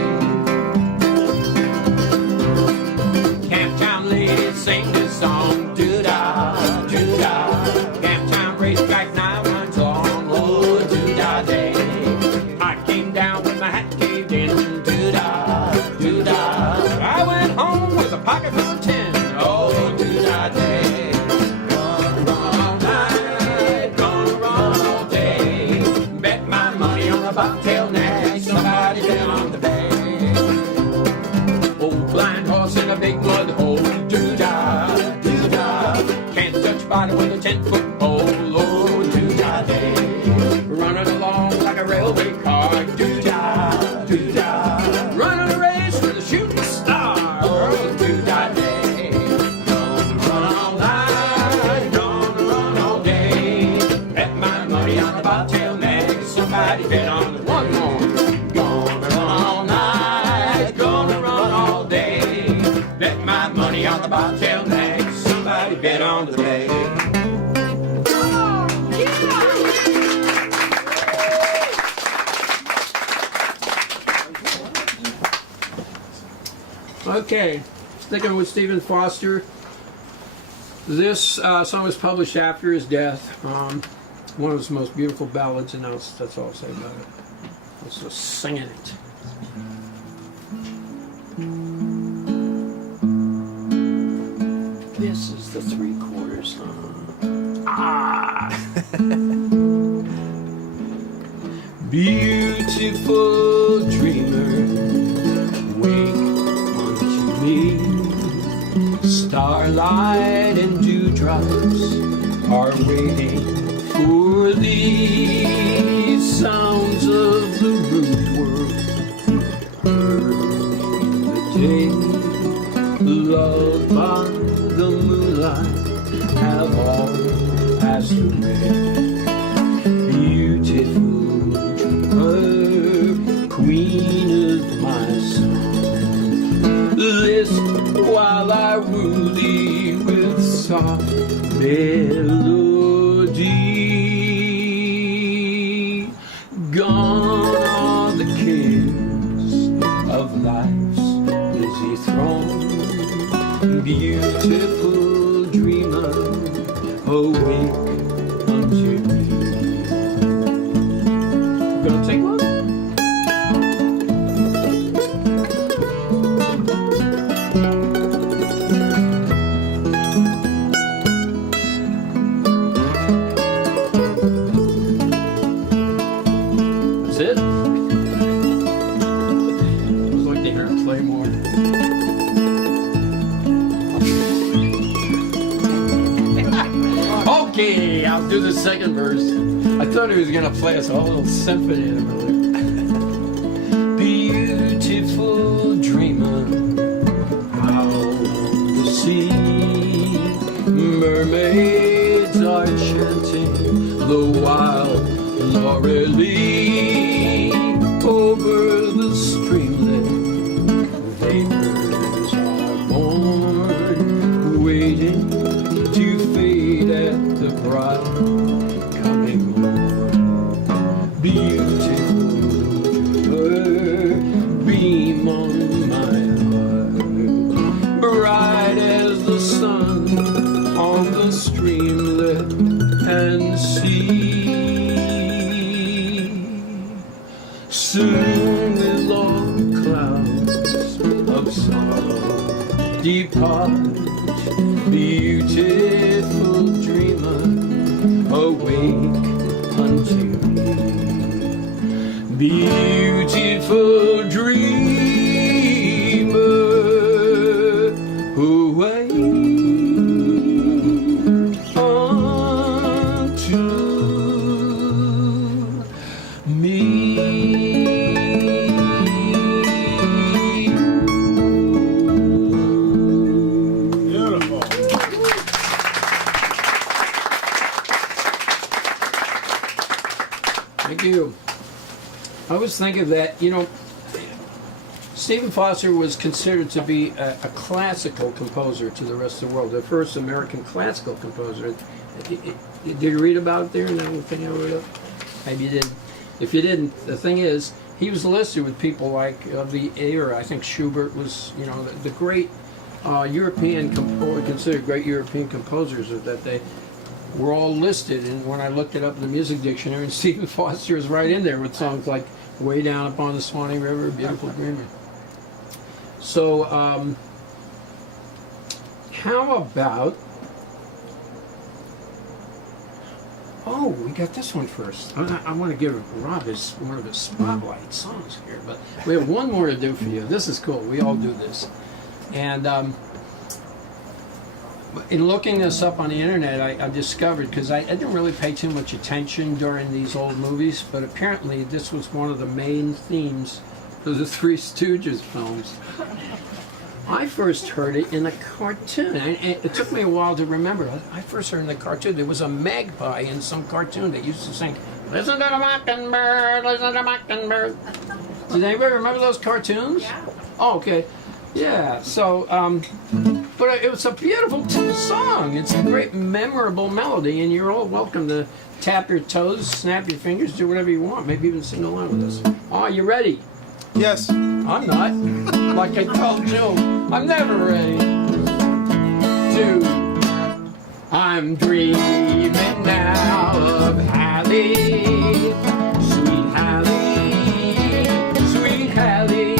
Camptown ladies sing this song, doo-dah, doo-dah. Camptown racetrack 9 lines long, oh, doo-dah day. I came down with my hat caved in, doo-dah, doo-dah. I went home with a pocket full of tin, oh, doo-dah day. Gonna run all night, gonna run all day. Bet my money on a bobtail nag, somebody bet on the bay. Old blind horse in a big mud hole, doo-dah, doo-dah. Can't touch bottom with a 10-foot pole, oh, doo-dah day. Running along like a railway car, doo-dah, doo-dah. Running a race with a shooting star, oh, doo-dah day. Gonna run all night, gonna run all day. Bet my money on the bobtail nag, somebody bet on the one more. Gonna run all night, gonna run all day. Bet my money on the bobtail nag, somebody get on the bay. Okay, sticking with Stephen Foster. This song was published after his death. One of his most beautiful ballads, and that's all I'll say about it. Let's just singing it. This is the 3/4 song. Beautiful dreamer, wake unto me. Starlight and dewdrops are waiting for thee. Sounds of the rude world heard in the day, lulled by the moonlight, have all passed away. Beautiful dreamer, queen of my song, listen while I woo thee with soft melody. Gone are the cares of life's busy throng. Beautiful dreamer, awake unto me. Gonna take one? That's it? I'd like to hear him play more. Okay, I'll do the second verse. I thought he was gonna play us a whole little symphony in a minute. Beautiful dreamer, out on the sea, mermaids are chanting the wild Lorelei over the streamlet. Vapors are born, waiting to fade at the bright coming morn. Beautiful dreamer, beam on my heart, bright as the sun on the streamlet and sea. Soon will all clouds of sorrow depart. Beautiful dreamer, awake unto me. Beautiful dreamer, awake unto me. Beautiful. Thank you. I was thinking that, Stephen Foster was considered to be a classical composer to the rest of the world, the first American classical composer. Did you read about it there in that thing I wrote up? Maybe you did. If you didn't, the thing is, he was listed with people like the era. I think Schubert was, the great European composer, considered great European composers that they were all listed. And when I looked it up in the music dictionary, and Stephen Foster is right in there with songs like "Way Down Upon the Swanee River," "Beautiful Dreamer." So, how about? Oh, we got this one first. I want to give Rob one of his spotlight songs here, but we have one more to do for you. This is cool. We all do this. And in looking this up on the internet, I discovered, because I didn't really pay too much attention during these old movies, but apparently this was one of the main themes for the Three Stooges films. I first heard it in a cartoon. It took me a while to remember. I first heard it in the cartoon. There was a magpie in some cartoon that used to sing, "Listen to the mockingbird, listen to the mockingbird." Did anybody remember those cartoons? Yeah. Oh, okay. Yeah. So, But it was a beautiful song. It's a great, memorable melody, and you're all welcome to tap your toes, snap your fingers, do whatever you want. Maybe even sing along with us. Oh, you ready? Yes. I'm not. Like I told Joe, I'm never ready. I'm dreaming now of Hallie, sweet Hallie, sweet Hallie.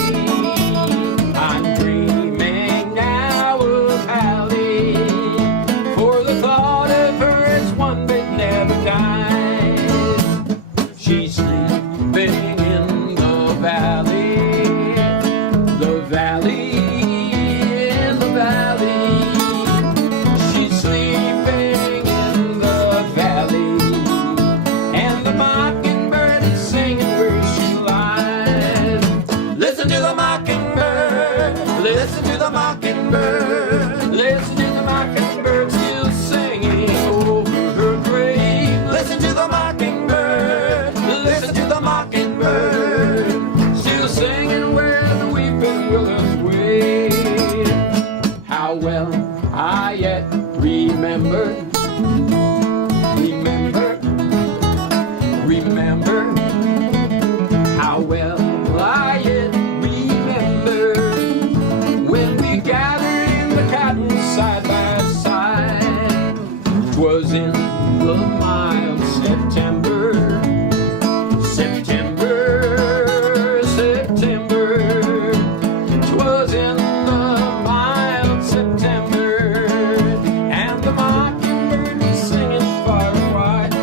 I'm dreaming now of Hallie, for the thought of her is one that never dies. She's sleeping in the valley, the valley, in the valley. She's sleeping in the valley, and the mockingbird is singing where she lies. Listen to the mockingbird, listen to the mockingbird, listen to the mockingbird still singing over her grave. Listen to the mockingbird, listen to the mockingbird, still singing where the weeping willows wave. How well I yet remember, how well I yet remember when we gathered in the cotton side by side. 'Twas in the mild September, September. 'Twas in the mild September, and the mockingbird was singing far and wide.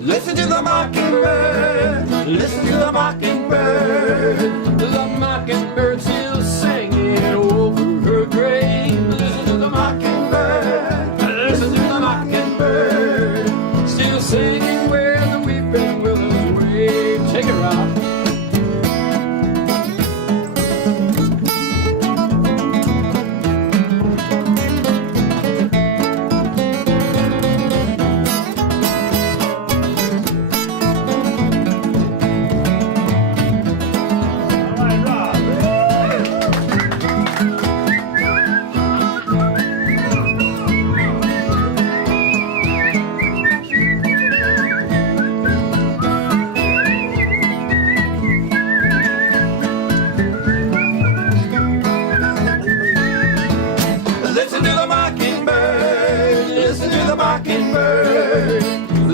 Listen to the mockingbird, listen to the mockingbird, the mockingbird still singing over her grave. Listen to the mockingbird, listen to the mockingbird, still singing where the weeping willows wave. Take it, Rob. Listen to the mockingbird, listen to the mockingbird,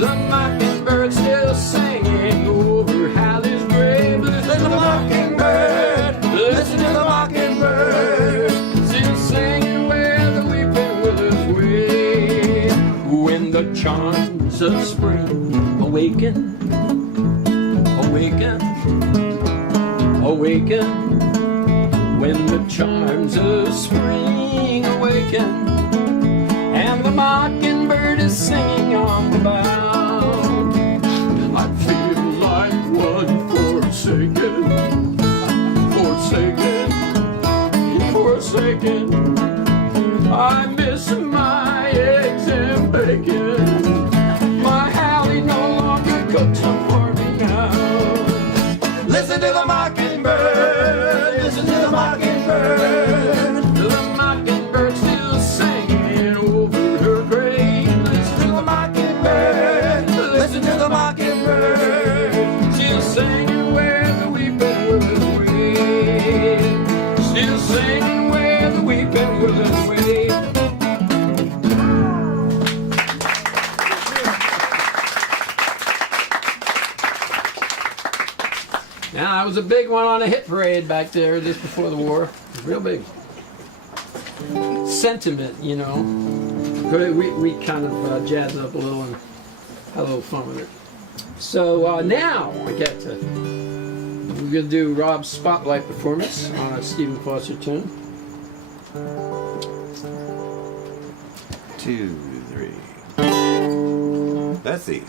the mockingbird still singing over Hallie's grave. Listen to the mockingbird, listen to the mockingbird, still singing where the weeping willows wave. When the charms of spring awaken, awaken, awaken. When the charms of spring awaken, and the mockingbird is singing on the bough, I feel like one forsaken, forsaken, forsaken. I miss my eggs and bacon. My Hallie no longer cooks them for me now. Listen to the mockingbird, listen to the mockingbird, the mockingbird still singing over her grave. Listen to the mockingbird, listen to the mockingbird, still singing where the weeping willows wave. Still singing where the weeping willows wave. Now, that was a big one on a hit parade back there just before the war. Real big. Sentiment, you know. But we kind of jazzed up a little and had a little fun with it. So now we get to, we're going to do Rob's Spotlight performance on a Stephen Foster tune. 2, 3. Let's see.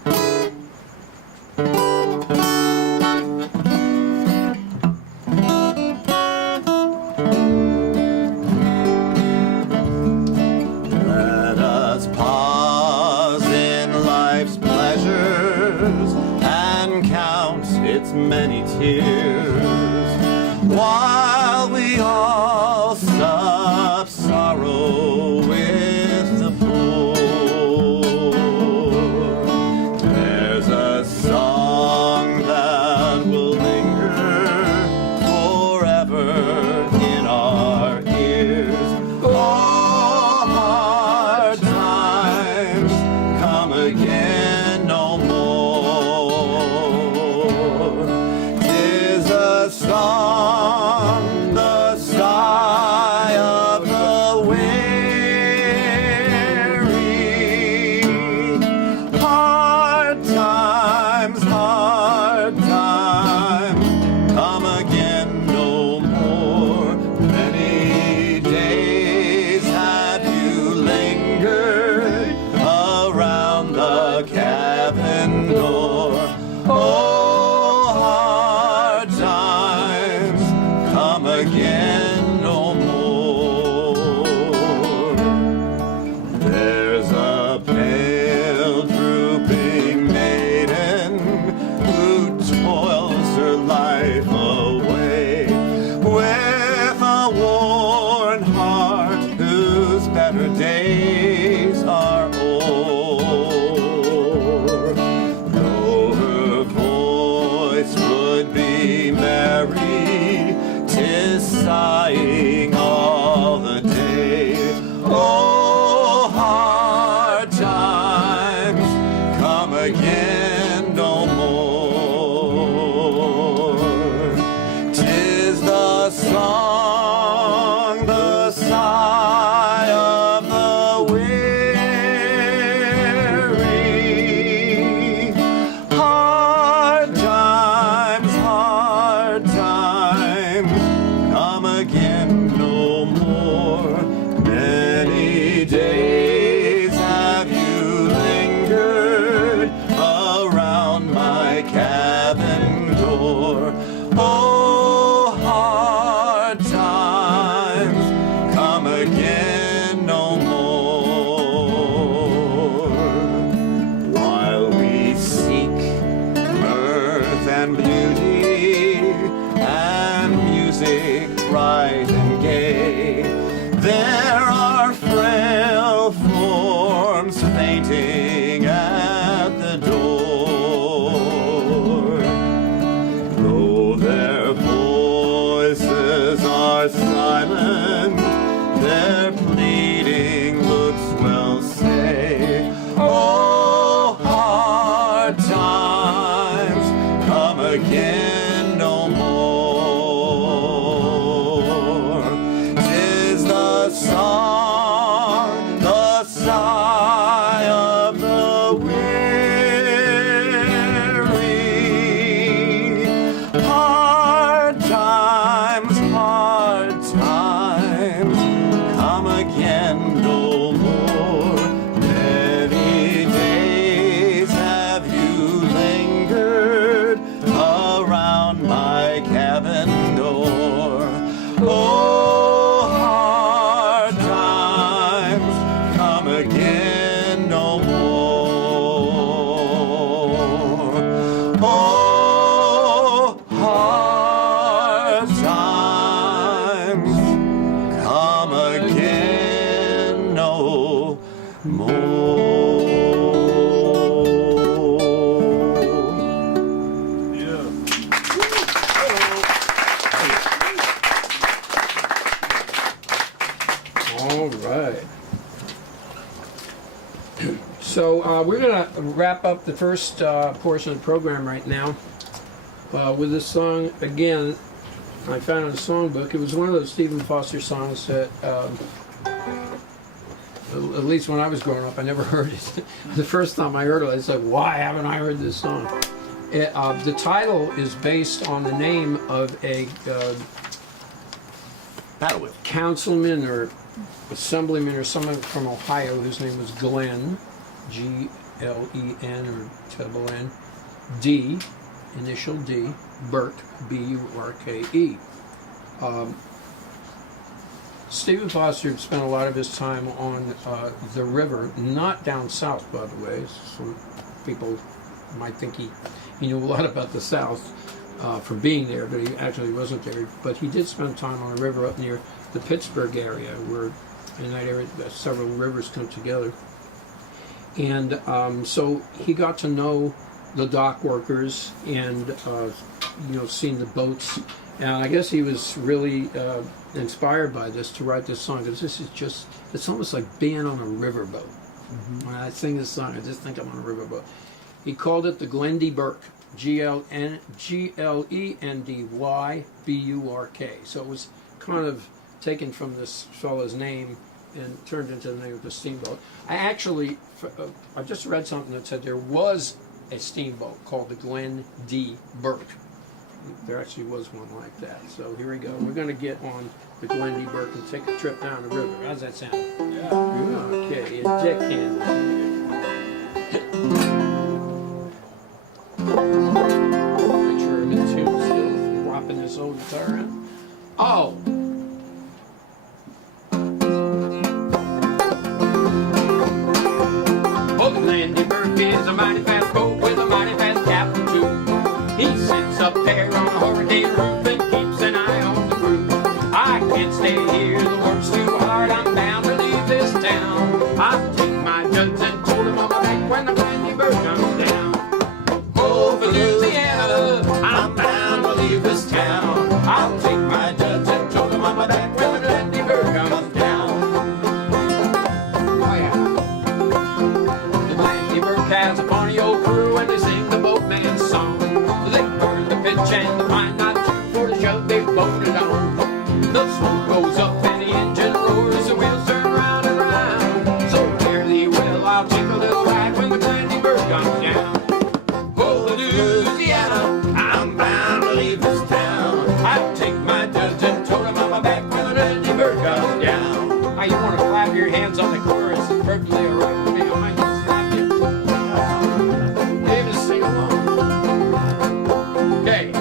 Let us pause in life's pleasures and count its many tears, while we all sup sorrow sighing all the day. Oh, hard times come again no more. 'Tis the song, the sigh of the weary. Hard times come again no more. Many days have you lingered around my cabin door. Oh, hard times come again no more. While we seek mirth and beauty and music bright and gay, there are frail forms fainting at the door. Though their voices are silent, their pleading looks will say, oh, hard times come again no more. 'Tis the song, the sigh of the weary. Hard times come again no more. Many days have you lingered around my cabin door. Oh, hard times come again no more. Oh, hard times come again no more. All right. So we're going to wrap up the first portion of the program right now with this song. Again, I found it in a songbook. It was one of those Stephen Foster songs that, at least when I was growing up, I never heard it. The first time I heard it, I was like, why haven't I heard this song? The title is based on the name of a Paddle wheel. councilman or assemblyman or someone from Ohio whose name was Glenn, G-L-E-N or double N, D, initial D, Burke, B-U-R-K-E. Stephen Foster spent a lot of his time on the river, not down south, by the way. Some people might think he knew a lot about the South from being there, but he actually wasn't there. But he did spend time on a river up near the Pittsburgh area, where in that area several rivers come together. And so he got to know the dock workers and seen the boats. And I guess he was really inspired by this to write this song, because this is just, it's almost like being on a riverboat. Mm-hmm. When I sing this song, I just think I'm on a riverboat. He called it the Glendy Burke, Glendyburk. So it was kind of taken from this fellow's name and turned into the name of the steamboat. I just read something that said there was a steamboat called the Glen D. Burke. There actually was one like that. So here we go. We're going to get on the Glen D. Burke and take a trip down the river. How's that sound? Yeah. Okay, a deck handle. Make sure I'm in tune still. Whopping this old guitar around. Oh! Oh, the Glendy Burke is a mighty fast boat with a mighty fast captain too. He sits up there on a hurricane roof and keeps an eye on the crew. I can't stay here, the work's too hard, I'm bound to leave this town. I'll take my guns and told him on my back when the Glendy Burke comes down. Oh, for Louisiana, I'm bound to leave this town. I'll take my guns and told Smoke goes up and the engine roars, the wheels turn round and round. So fare thee well, I'll take a little ride when the Glendy bird comes down. Oh, Louisiana, I'm bound to leave this town. I'll take my duds and tote 'em on my back when the Glendy bird comes down. How you want to clap your hands on the chorus? It's perfectly alright with me. I might just slap you. Maybe sing along. Okay.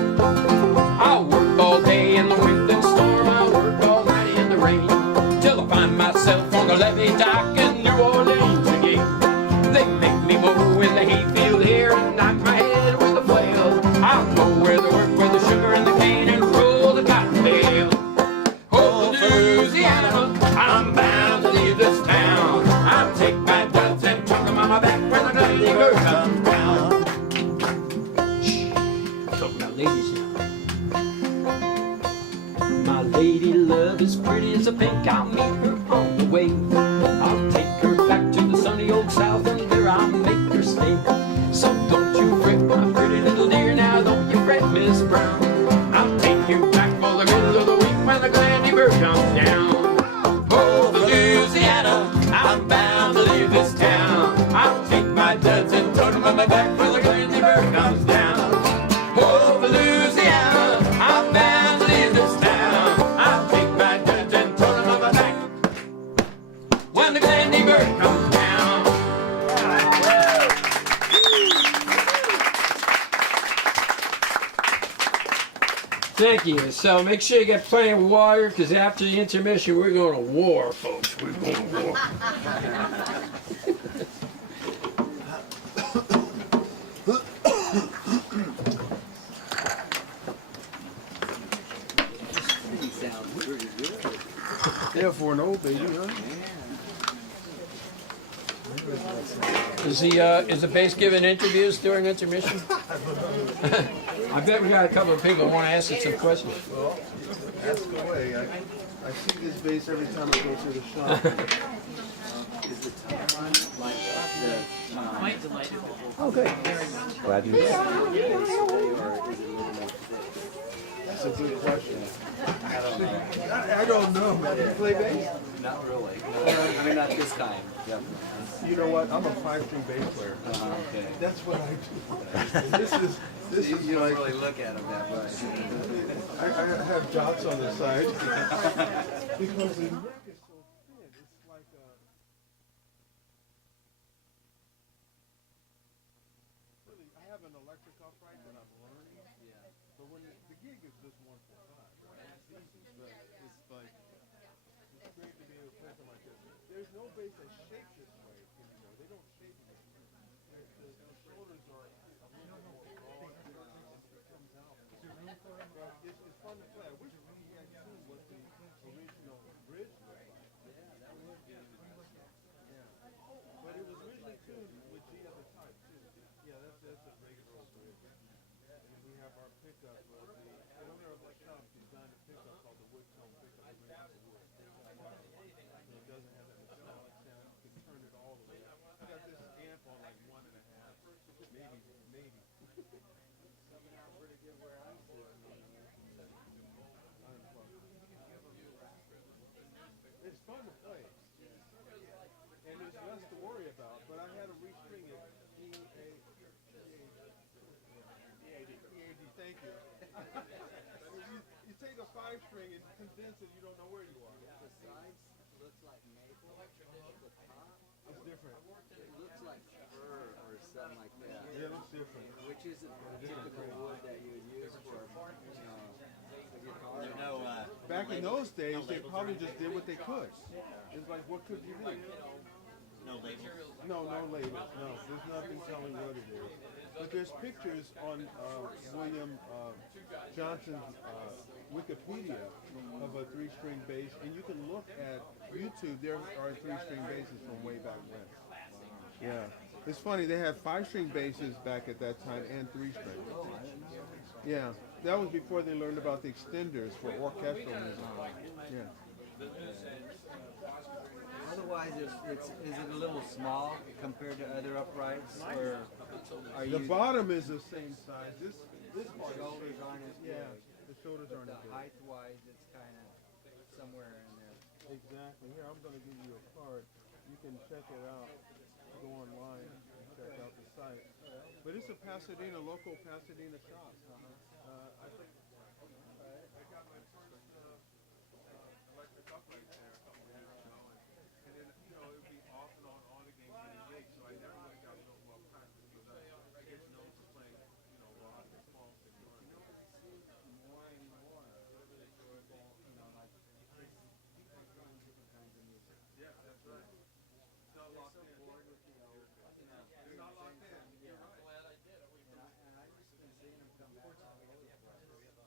I'll work all day in the wind and storm. I'll work all night in the rain, till I find myself on the levee dock in New Orleans again. They make me mow in the hayfield here and knock my head with a flail. I'll go where the work, where the sugar and the cane, and roll the cottontail. Oh, Louisiana, I'm bound to leave this town. I'll take my duds and chuck 'em on my back when the Glendy bird comes down. Talking about ladies now. My lady love is pretty as a pink. I'll meet her on the way. I'll take her back to the sunny old South, and there I'll make her stay. So don't you fret, my pretty little dear. Now don't you fret, Miss Brown. I'll take you back for the middle of the week when the Glendy bird comes down. Oh, Louisiana, I'm bound to leave this town. I'll take my duds and tote 'em on my back when the Glendy bird comes down. Oh, Louisiana, I'm bound to leave this town. I'll take my duds and tote 'em on my back when the Glendy bird comes down. Thank you. So make sure you get plenty of water, because after the intermission, we're going to war, folks. We're going to war. Yeah, for an old baby, huh? Is the bass giving interviews during intermission? I bet we got a couple of people who want to ask you some questions. Well, ask away. I see this bass every time I go to the shop. Oh, good. Glad you did. That's a good question. I don't know. Do you play bass? Not really. No, I mean, not this time, definitely. You know what? I'm a 5-string bass player. Okay. That's what I do. And this is You don't like really look at them that way. I have dots on the side because the neck is so thin. It's like really. I have an electric upright that I'm learning. Yeah. But when the gig is just 145, right? It's easy, but it's like it's great to be able to play something like this. There's no bass that shapes this way anymore. They don't shape it. The shoulders are a little more broad and it comes out. But it's fun to play. I wish we had seen what the original bridge looked like. Yeah, that would be yeah. But it was originally tuned with G at the type too. Yeah, that's a regular old bridge. And we have our pickup. The owner of the shop designed a pickup called the wood tone pickup. Made out of wood. So it doesn't have that metallic sound. You can turn it all the way up. I got this amp on like 1.5, maybe. Coming out pretty good where I'm sitting. It's fun to play. And there's less to worry about. But I had to restring it. E-A-D. Thank you. You take a 5-string and condense it, you don't know where you are. The sides looks like maple. The top, It's different. it looks like fir or something like that. Yeah, it looks different. Which isn't the typical wood that you would use for, a guitar. Back in those days, they probably just did what they could. It's like, what could you do? No labels. No labels. No, there's nothing telling what it is. But there's pictures on William Johnson's Wikipedia of a 3-string bass, and you can look at YouTube. There are 3-string basses from way back when. Yeah, it's funny. They had 5-string basses back at that time and 3-string. Yeah, that was before they learned about the extenders for orchestral music. Yeah. Otherwise, is it a little small compared to other uprights, or are The you? bottom is the same size. This part Shoulders aren't as big. yeah, the shoulders aren't The as big. height-wise, it's kind of. So Exactly. Here, I'm going to give you a card. You can check it out. Go online and check out the site. But it's a Pasadena, local Pasadena shop. I think I got my first electric upright there a couple of years ago. And then, you know, it would be off and on again, getting gigs. So I never really got a little more practice because I get known for playing, you know, rock and funk and More and more enjoyable, you know, like people trying different kinds of music. yeah, that's right. It's not locked in. Bored with the old, you know, It's not locked in. yeah. And I just been seeing them come back all over the place.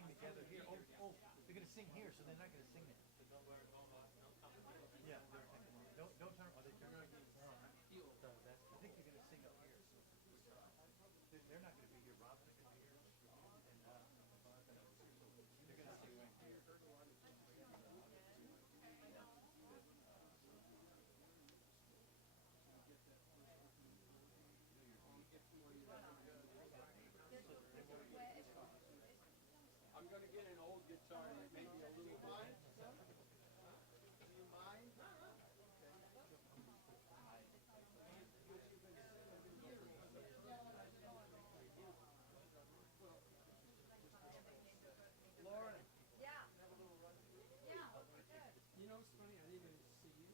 sing together here. Oh, they're gonna sing here, so they're not gonna sing it. Yeah, don't turn. Are they turning? So that's. I think they're gonna sing up here. So they're not gonna be here. Rob's not gonna be here, and they're gonna sing right here. I'm gonna get an old guitar, like maybe a little bit. You know, it's funny, I didn't even see you.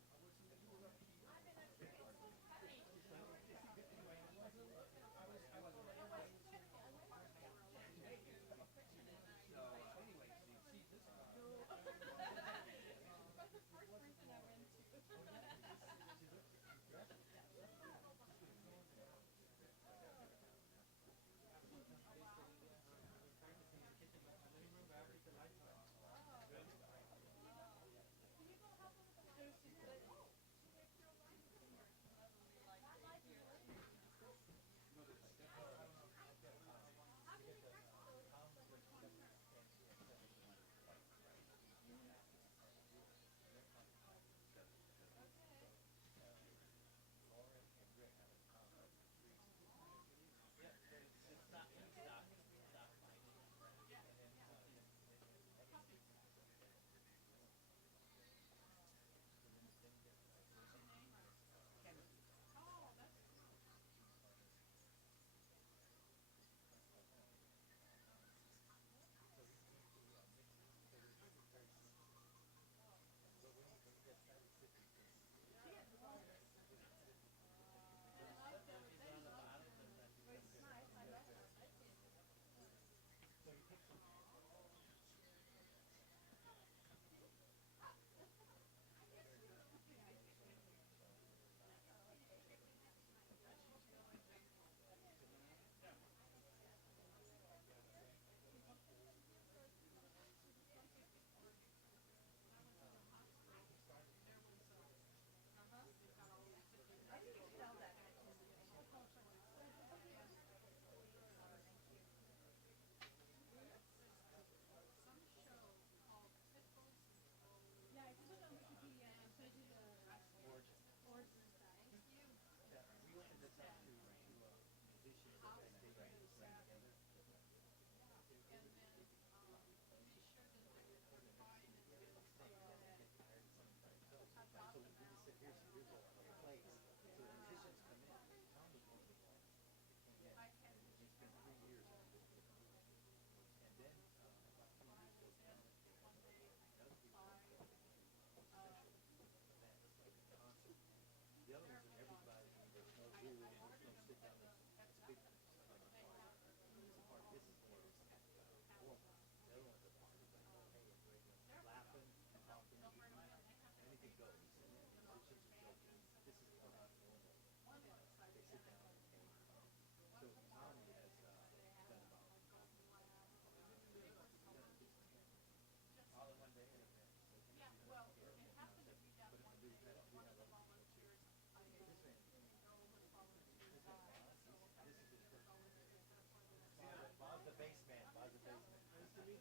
Bob's the bass man. Bob's the bass man. Nice to meet you.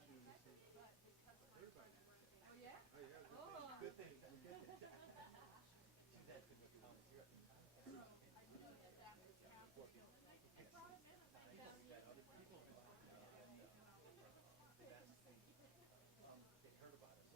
Good thing. Good thing. Do that to me, Tom. They heard about it. So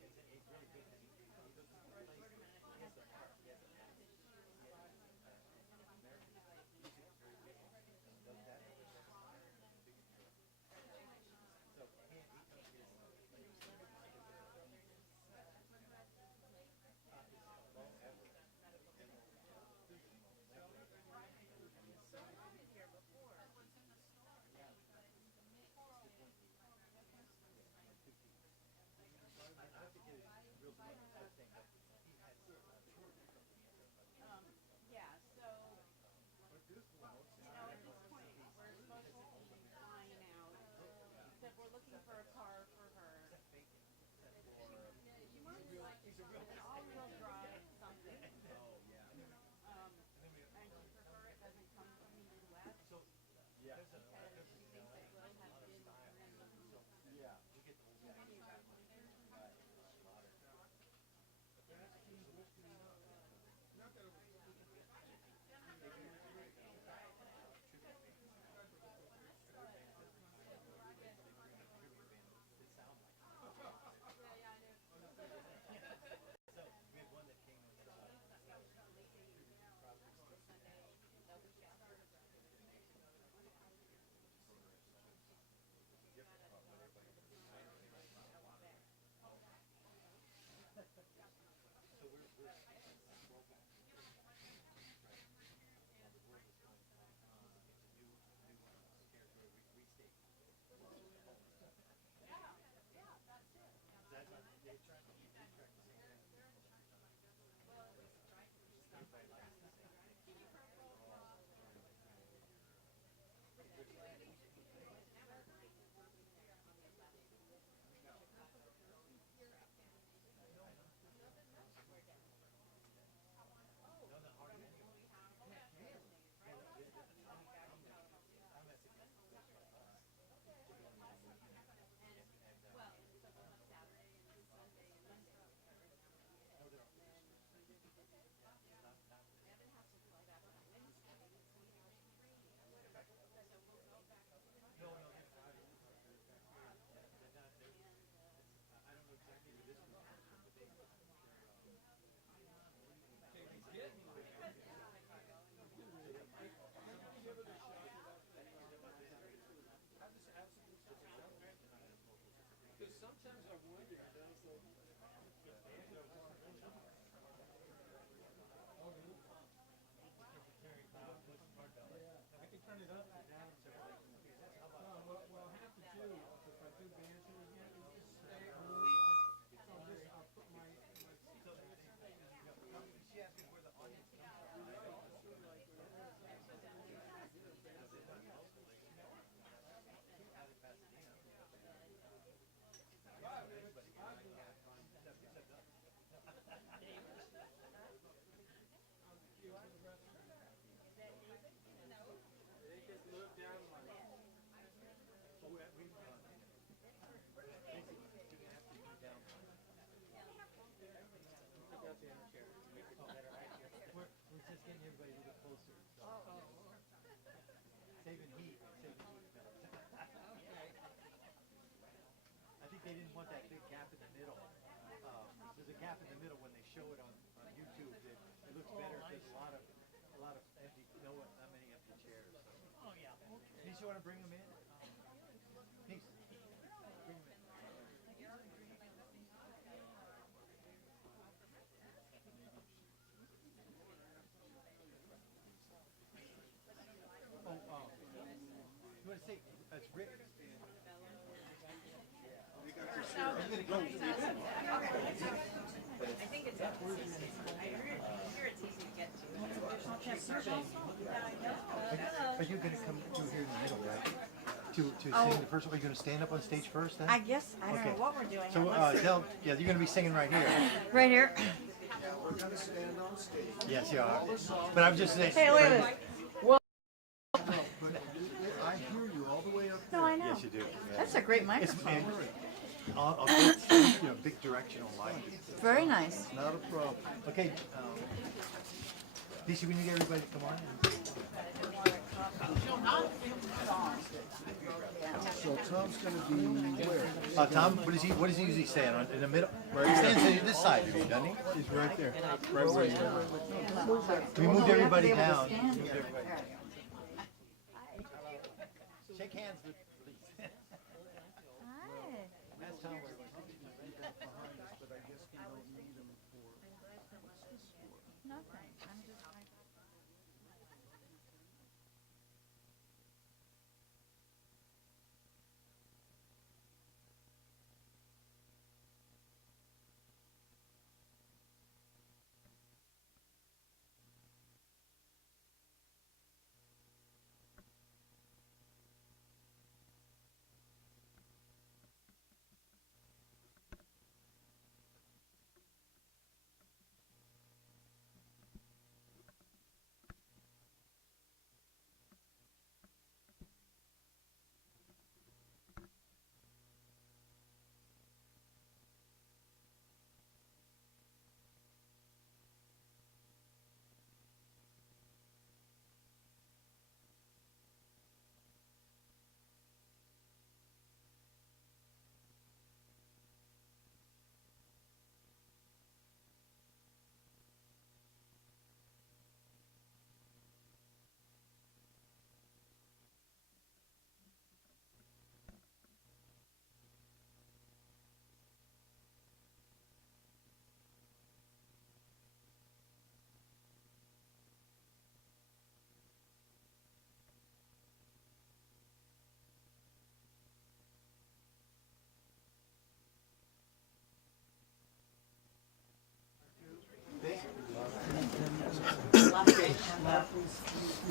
they can take all-wheel drive something. And do you prefer it doesn't come from the Midwest? Because she thinks it will have been through too many revolutions. Sometimes I wonder, I can turn it up to down. what I'll have to do, if I do banjo again, is just stay on this, I'll put my They just look down like. We're just getting everybody a little closer. So. Saving heat. I think they didn't want that big gap in the middle. There's a gap in the middle when they show it on YouTube. It looks better if there's a lot of empty, not many empty chairs. So. Oh yeah. Okay. Niece, you want to bring them in? Niece, bring them in. You want to say, that's Rick. I think it's easy. I hear it's easy to get to. Are you going to come through here in the middle, right? To sing the first one? Are you going to stand up on stage first then? I guess, I don't know Okay. what we're doing. So, you're going to be singing right here. Right here. Yes, you are. But I'm just saying. Hey, wait a minute. I hear you all the way up. No, I know. Yes, you do. Yeah. That's a great It's microphone. I'll get, big directional light. Very nice. Not a problem. Okay, DC, we need everybody to come on. So Tom's going to be where? Tom, what does he usually stand on? In the middle? Right he stands on this side of you, doesn't he? He's right there. Right where you are. We moved everybody down. Stand Moved here. everybody down. Shake hands with Lisa. Hi. That's Tom. But I guess we don't need him for. Nothing. I'm just.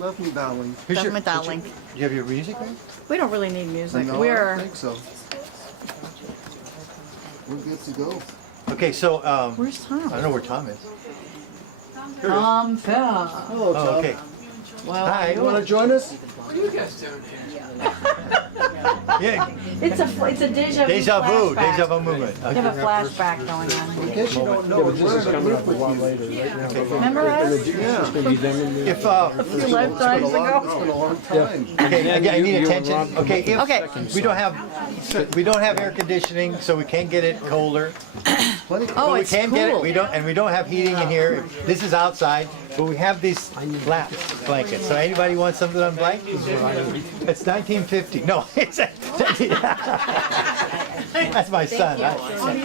Love me, darling. Here's Love me, darling. Do you have your music ready? We don't really need music. No, I We're don't think so. We're good to go. Okay, so where's Tom? I don't know where Tom is. Tom Fell. Hello, Tom. Oh, okay. Well, Hi. You want to join us? What are you guys doing here? Yeah. it's a deja vu. Deja vu. flashback. Deja vu movement. We have a flashback going on. In case you don't know, we're in a group with you. Remember us? Yeah. If A few lifetimes ago. It's been a long time. okay, I need attention. Okay, if Okay. we don't have air conditioning, so we can't get it colder. Plenty. Oh, we it's can't cool. get it. We don't have heating in here. This is outside, but we have these lap blankets. So anybody want something on blanket? It's 1950. No, it's that's my son.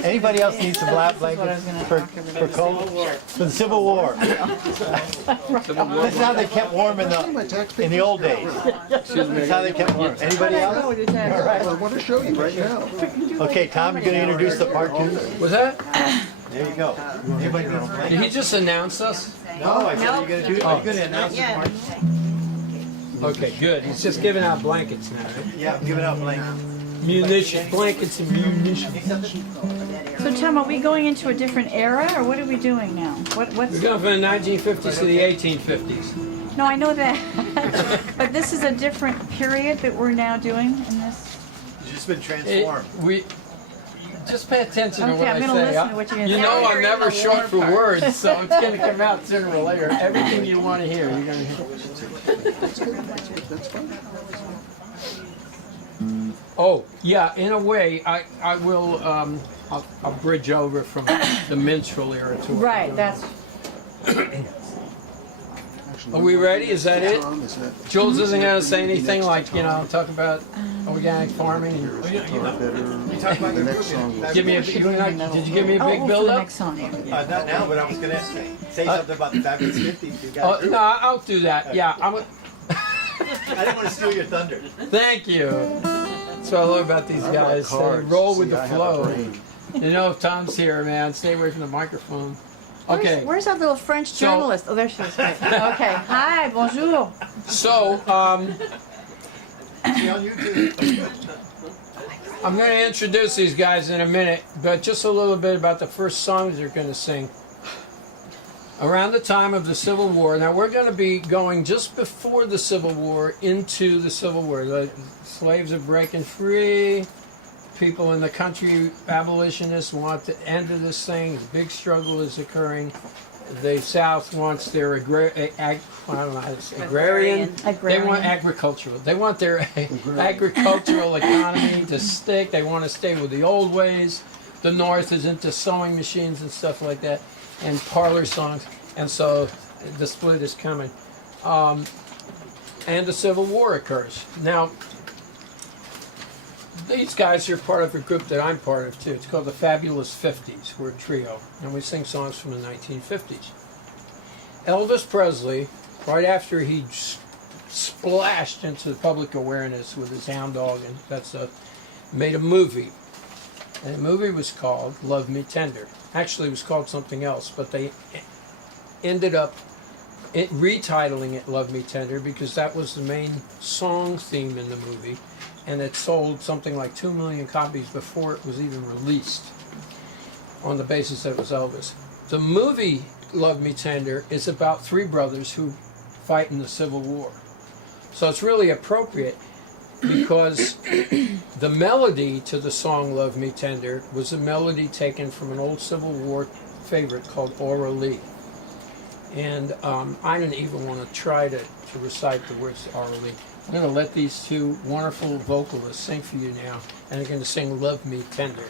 Anybody else need some lap blankets for cold? For the Civil War. This is how they kept warm in the old days. This is how they kept warm. Anybody else? All right. I want to show you right now. Okay, Tom, you're going to introduce the part two. Was that? There you go. Anybody need some Did blankets? he just announce us? No, I said you're going to do it. Are you going to announce the part? Okay, good. He's just giving out blankets now. Right? Yeah, I'm giving out blankets. Munitions, blankets and munitions. So Tom, are we going into a different era, or what are we doing now? What's? We're going from the 1950s to the 1850s. No, I know that, but this is a different period that we're now doing in this. You've just been transformed. We just pay attention to Okay, what I'm I gonna say. listen to what you're gonna You say. know Now I'm you're in never the short war for part. words, so it's going to come out sooner or later. Everything you want to hear, you're going to hear. That's fine. Oh, yeah, in a way, I will, I'll bridge over from the Minstrel era to what we're Right, doing. that's. Are we ready? Is that it? Tom, is that Jules isn't going to say anything like, talk about organic farming and better? The next song will give me a, did you give me a big Oh, for the build-up? next song. Not now, but I was going to say something about the fabulous 50s. You got No, I'll do that. Yeah, I didn't want to steal your thunder. thank you. That's what I love about these guys. They roll with the flow. You know, if Tom's here, man, stay away from the microphone. Okay, Where's that little French So- journalist? Oh, there she is. Okay. Hi, bonjour. so See on YouTube. I'm going to introduce these guys in a minute, but just a little bit about the first songs they're going to sing. Around the time of the Civil War, now we're going to be going just before the Civil War into the Civil War. The slaves are breaking free. People in the country, abolitionists, want the end of this thing. A big struggle is occurring. The South wants their agrarian. They want agricultural. They want their agricultural economy to stick. They want to stay with the old ways. The North is into sewing machines and stuff like that, and parlor songs. And so the split is coming. And the Civil War occurs. Now, these guys are part of a group that I'm part of too. It's called the Fabulous 50s. We're a trio, and we sing songs from the 1950s. Elvis Presley, right after he splashed into public awareness with his hound dog and that stuff, made a movie. And the movie was called Love Me Tender. Actually, it was called something else, but they ended up retitling it Love Me Tender because that was the main song theme in the movie. And it sold something like 2 million copies before it was even released on the basis that it was Elvis. The movie Love Me Tender is about three brothers who fight in the Civil War. So it's really appropriate because the melody to the song Love Me Tender was a melody taken from an old Civil War favorite called Aura Lee. And I didn't even want to try to recite the words to Aura Lee. I'm going to let these two wonderful vocalists sing for you now, and they're going to sing Love Me Tender.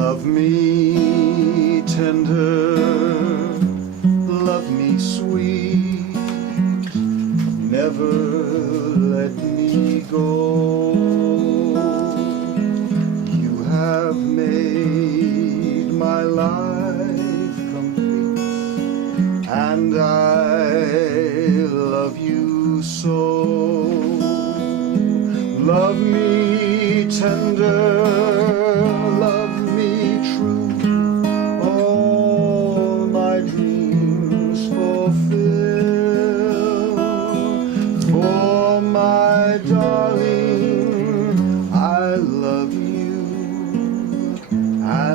Love me tender, love me sweet, never let me go. You have made my life complete, and I love you so.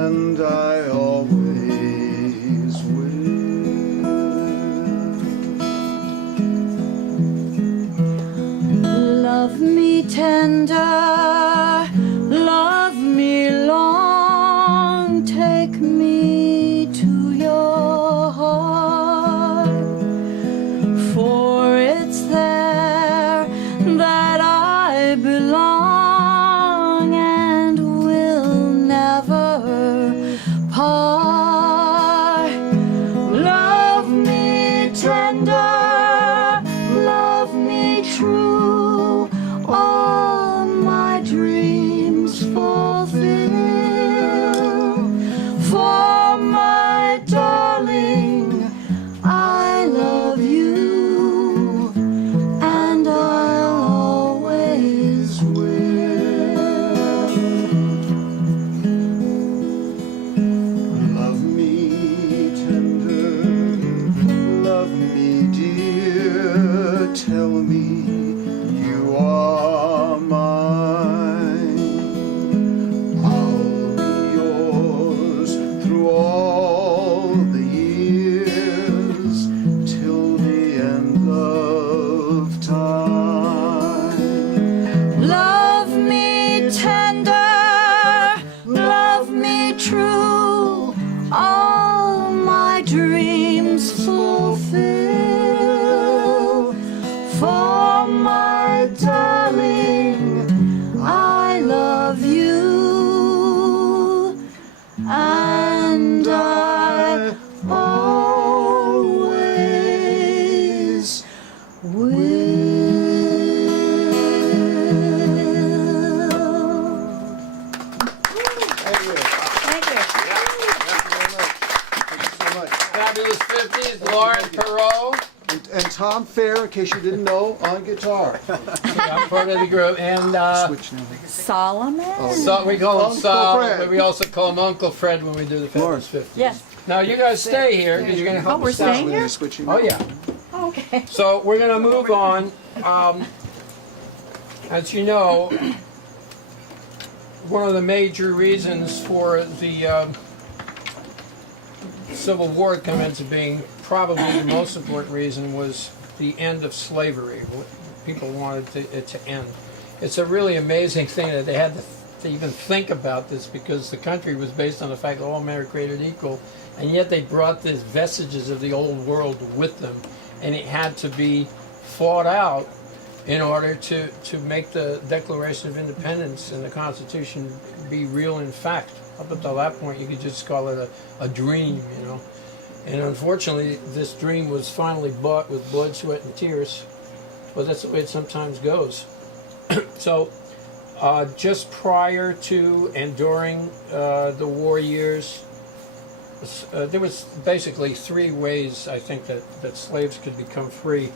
and I always will. Love me tender, love me long, take me to your heart, for it's there that I belong and will never part. Love me tender, love me true, all my dreams fulfill. For my darling, I love you, and I'll always will. Love me tender, love me dear, tell me you are mine. I'll be yours through all the years, till the end of time. Love me tender, love me true, all my dreams fulfill. For my darling, I love you, and I always will. Thank you. Thank you. Thank you so much. Fabulous 50s, Lauren Perot. And Tom Fair, in case you didn't know, on guitar. I'm part of the group, and Switch now. Solomon? so we call him Uncle Sal, Fred. but we also call him Uncle Fred when we do the Fabulous 50s. Yes. Now you guys stay here because you're going to help Oh, we're us out. staying here? Switching. Oh yeah. Okay. So we're going to move on. As you know, one of the major reasons for the Civil War coming into being, probably the most important reason, was the end of slavery. People wanted it to end. It's a really amazing thing that they had to even think about this, because the country was based on the fact that all men are created equal, and yet they brought these vestiges of the old world with them, and it had to be fought out in order to make the Declaration of Independence and the Constitution be real in fact. Up until that point, you could just call it a dream, you know. And unfortunately, this dream was finally bought with blood, sweat, and tears. But that's the way it sometimes goes. So, just prior to and during the war years, there was basically three ways, I think, that slaves could become free.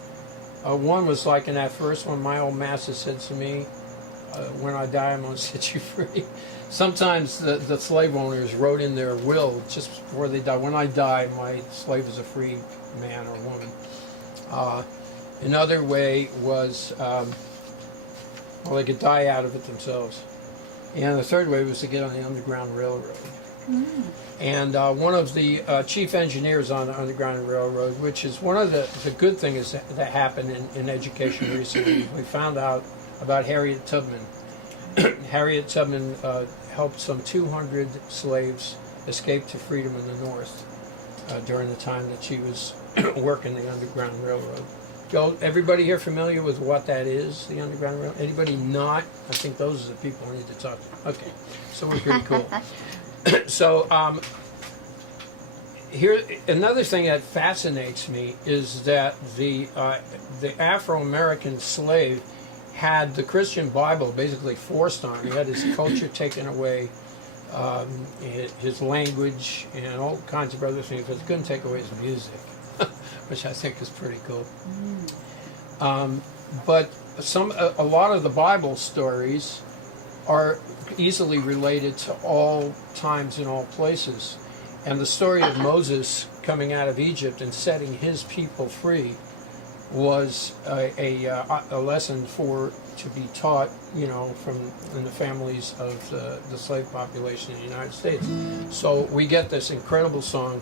One was like in that first one, my old master said to me, when I die, I'm going to set you free. Sometimes the slave owners wrote in their will just before they died, when I die, my slave is a free man or woman. Another way was, well, they could die out of it themselves. And the third way was to get on the Underground Railroad. And one of the chief engineers on the Underground Railroad, which is one of the good things that happened in education recently, we found out about Harriet Tubman. Harriet Tubman helped some 200 slaves escape to freedom in the North during the time that she was working the Underground Railroad. Everybody here familiar with what that is, the Underground Railroad? Anybody not? I think those are the people I need to talk to. Okay, so we're pretty cool. So here, another thing that fascinates me is that the Afro-American slave had the Christian Bible basically forced on him. He had his culture taken away, his language, and all kinds of other things, but he couldn't take away his music, which I think is pretty cool. But a lot of the Bible stories are easily related to all times and all places. And the story of Moses coming out of Egypt and setting his people free was a lesson to be taught, you know, from in the families of the slave population in the United States. So we get this incredible song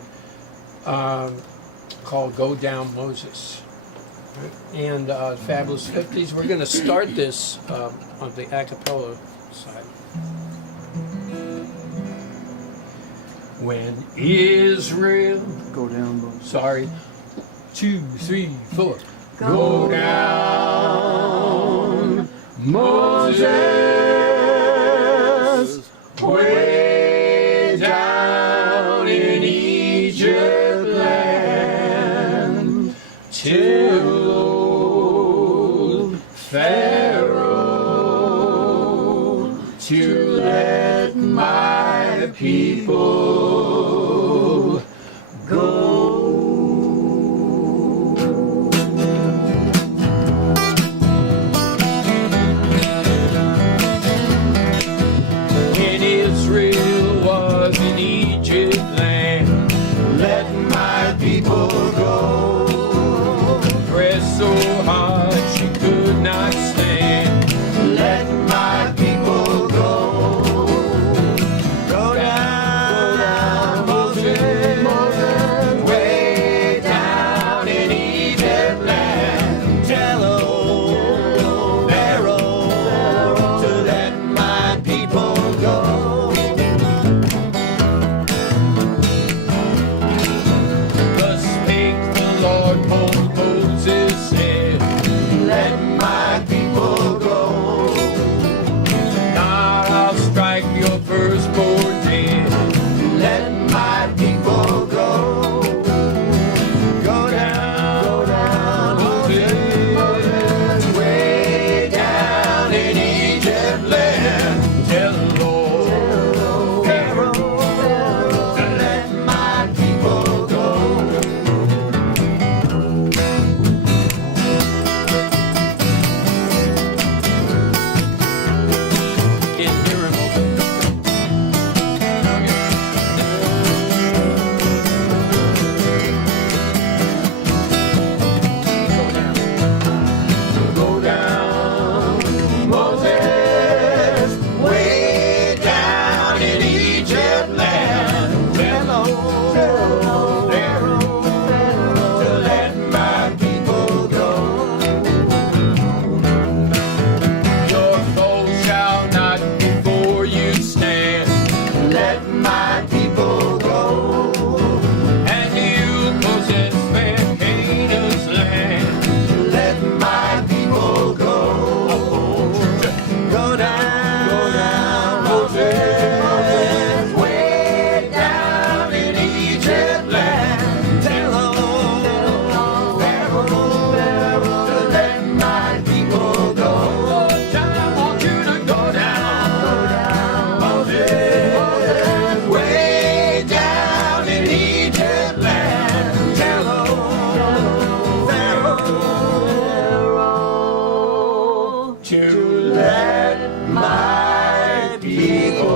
called "Go Down, Moses." And Fabulous 50s. We're going to start this on the a cappella side. When Israel, Go down, Moses. sorry, 2, 3, 4. Go down, Moses, way down in Egypt land, till old Pharaoh to let my people go. When Israel was in Egypt land, let my people go. Pressed so hard she could not stand, let my people go. Go down, Moses, way down in Egypt land. Tell old Pharaoh to let my people go. Thus spake the Lord, Moses said, let my people go. Now I'll strike your firstborn dead. Let my people go. Go down, Moses, way down in Egypt land. Tell the Lord, Pharaoh, to let my people go. Can you hear him? Go down, Moses, way down in Egypt land. Tell old Pharaoh to let my people go. Your foe shall not before you stand. Let my people go. And you possess fair Canaan's land. Let my people go. Go down, Moses, way down in Egypt land. Tell old Pharaoh to let my people go. John, I want you to go down, Moses, way down in Egypt land. Tell old Pharaoh to let my people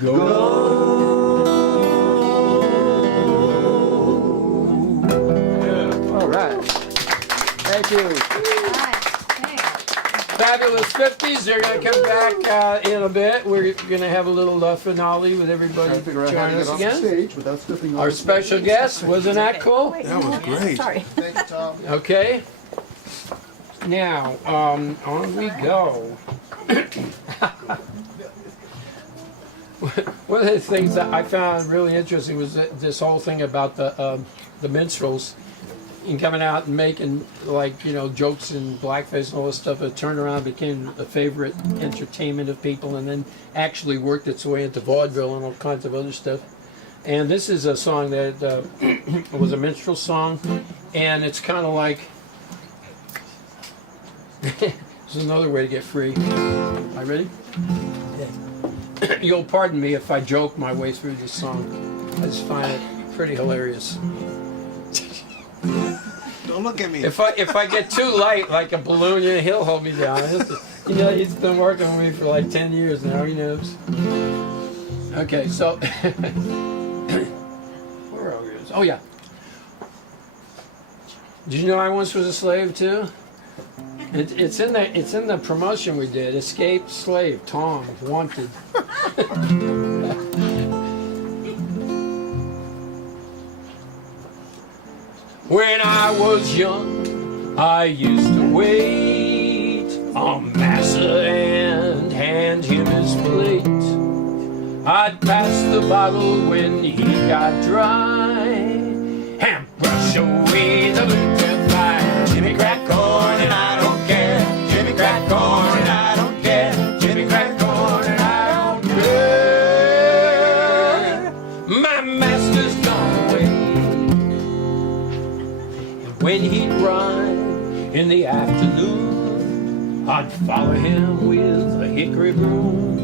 go. All right. Thank you. Fabulous 50s. They're going to come back in a bit. We're going to have a little finale with everybody Trying to figure out how to joining get us off the again. stage without stepping on Our the special guest, wasn't that cool? That was great. Sorry. Thank you, Tom. Okay. Now, on we go. One of the things that I found really interesting was this whole thing about the minstrels and coming out and making, like, you know, jokes and blackface and all this stuff. It turned around, became a favorite entertainment of people, and then actually worked its way into vaudeville and all kinds of other stuff. And this is a song that was a minstrel song, and it's kind of like this is another way to get free. Are you ready? You'll pardon me if I joke my way through this song. I just find it pretty hilarious. Don't look at me. If I get too light like a balloon, you know, he'll hold me down. You know, he's been working with me for like 10 years now. He knows. Okay, so where are we? Oh yeah. Did you know I once was a slave too? It's in the promotion we did. Escaped slave, Tom, wanted. When I was young, I used to wait on Massa and hand him his plate. I'd pass the bottle when he got dry and brush away the blue fly. Jimmy crack corn and I don't care. Jimmy crack corn and I don't care. Jimmy crack corn and I don't care. My master's gone away. When he'd ride in the afternoon, I'd follow him with a hickory broom.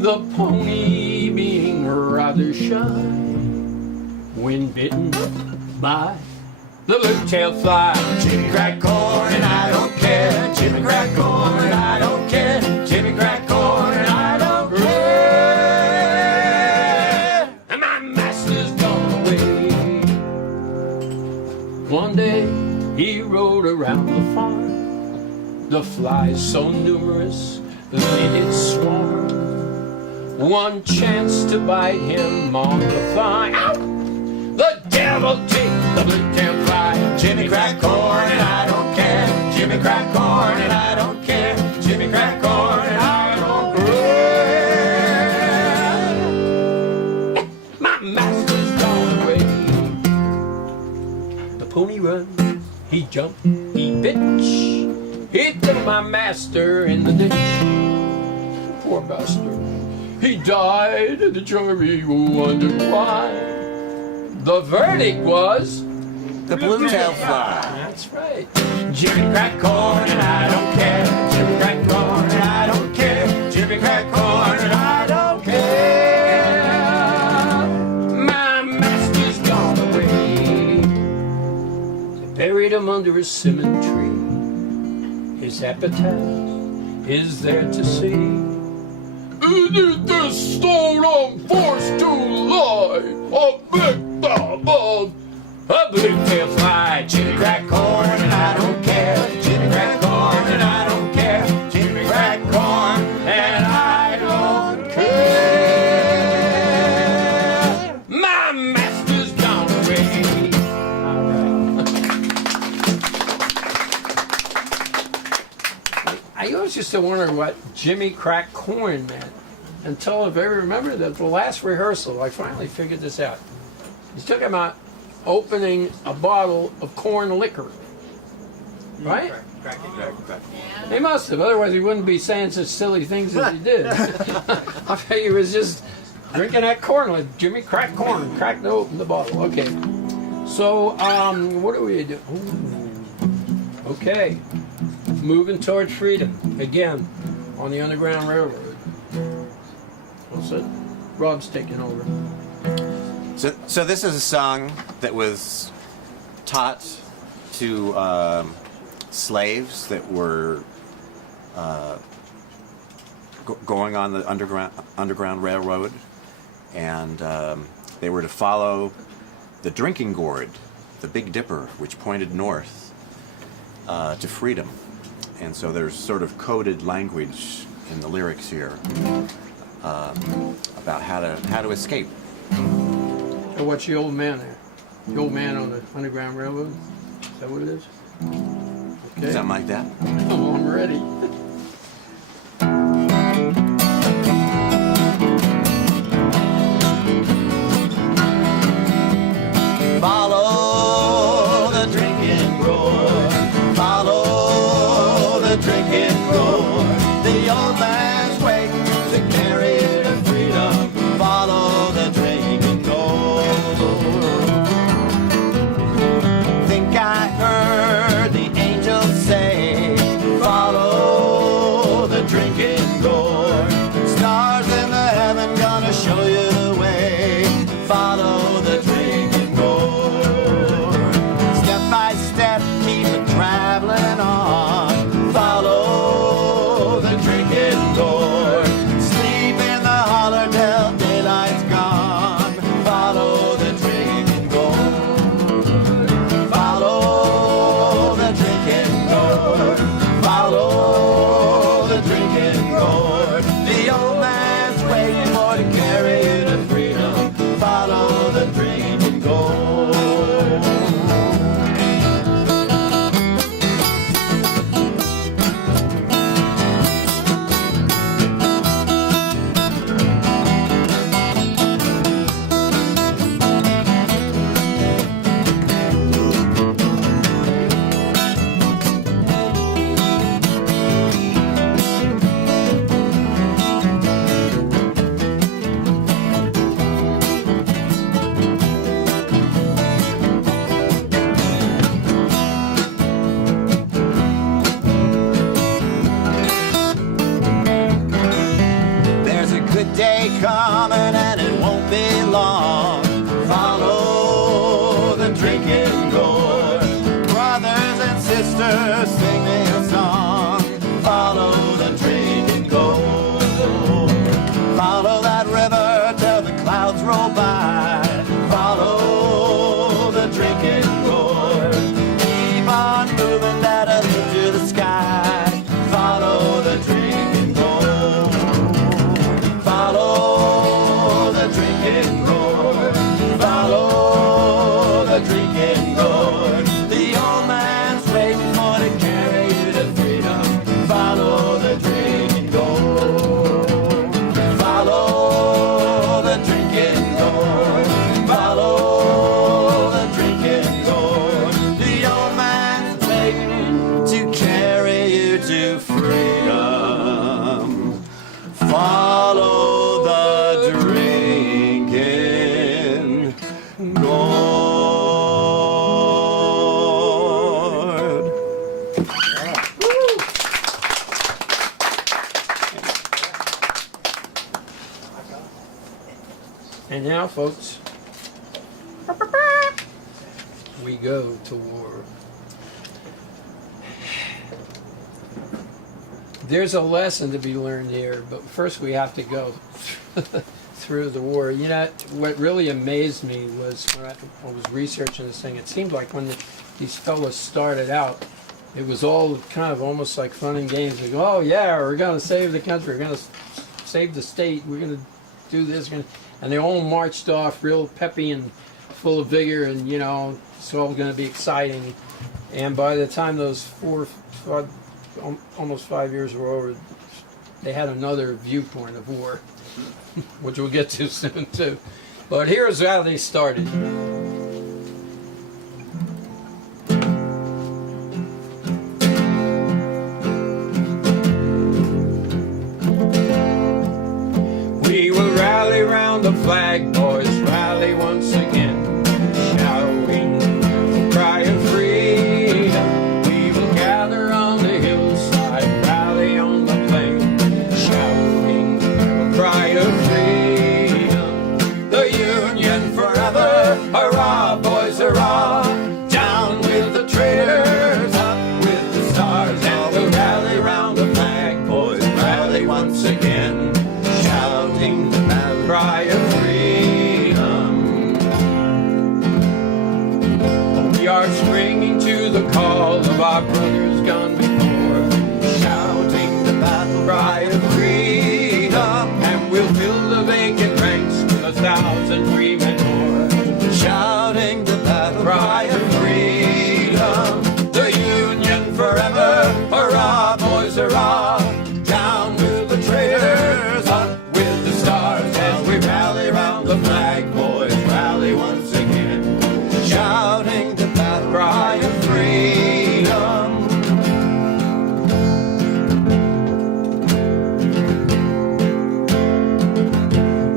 The pony being rather shy when bitten by the blue-tailed fly. Jimmy crack corn and I don't care. Jimmy crack corn and I don't care. Jimmy crack corn and I don't care. And my master's gone away. One day he rode around the farm. The flies so numerous that it swarmed. One chance to bite him on the thigh. Ow! The devil take the blue-tailed fly. Jimmy crack corn and I don't care. Jimmy crack corn and I don't care. Jimmy crack corn and I don't care. My master's gone away. The pony run, he jumped, he bitch. He threw my master in the ditch. Poor bastard. He died, and the jury wondered why. The verdict was The blue-tailed fly. That's right. Jimmy crack corn and I don't care. Jimmy crack corn and I don't care. Jimmy crack corn and I don't care. My master's gone away. They buried him under a cinnamon tree. His epitaph is there to see. In this stone I'm forced to lie, a victim of a blue-tailed fly. Jimmy crack corn and I don't care. Jimmy crack corn and I don't care. Jimmy crack corn and I don't care. My master's gone away. All right. I always used to wonder what Jimmy crack corn meant. Until if I remember that the last rehearsal, I finally figured this out. He took him out opening a bottle of corn liquor. Right? He must have, otherwise he wouldn't be saying such silly things as he did. I think he was just drinking that corn, like Jimmy cracked corn, cracked open the bottle. Okay. So, what do we do? Ooh. Okay. Moving towards freedom. Again, on the Underground Railroad. What's it? Rob's taking over. So this is a song that was taught to slaves that were going on the Underground Railroad, and they were to follow the drinking gourd, the Big Dipper, which pointed north to freedom. And so there's sort of coded language in the lyrics here about how to escape. So what's the old man there? The old man on the Underground Railroad? Is that what it is? Okay. Something like that. Oh, I'm ready. Follow the drinking gourd. Follow the drinking gourd. The old man's way to carry to freedom. Follow the drinking gourd. Think I heard the angels say, follow coming and it won't be long. Follow the drinking gourd. Brothers and sisters, sing me a song. Follow the drinking gourd. Follow that river till the clouds roll by. Follow the drinking gourd. Keep on moving that up to the sky. Follow the drinking gourd. Follow the drinking gourd. Follow the drinking gourd. The old man's waiting for to carry you to freedom. Follow the drinking gourd. Follow the drinking gourd. Follow the drinking gourd. The old man's waiting to carry you to freedom. Follow the drinking gourd. And now, folks, we go to war. There's a lesson to be learned here, but first we have to go through the war. You know, what really amazed me was when I was researching this thing, it seemed like when these fellas started out, it was all kind of almost like fun and games. Like, oh yeah, we're going to save the country, we're going to save the state, we're going to do this, and they all marched off real peppy and full of vigor, and you know, it's all going to be exciting. And by the time those almost 5 years were over, they had another viewpoint of war, which we'll get to soon too. But here's how they started. We will rally round the flag, boys, rally once again, shouting the cry of freedom. We will gather on the hillside, rally on the plain, shouting the cry of freedom. The Union forever, hurrah, boys, hurrah! Down with the traitors, up with the stars, and we'll rally round the flag, boys, rally once again, shouting the battle cry of freedom. We are springing to the call of our brothers gone before, shouting the battle cry of freedom. And we'll fill the vacant ranks with 1,000 free men more, shouting the battle cry of freedom. The Union forever, hurrah, boys, hurrah! Down with the traitors, up with the stars, as we rally round the flag, boys, rally once again, shouting the battle cry of freedom.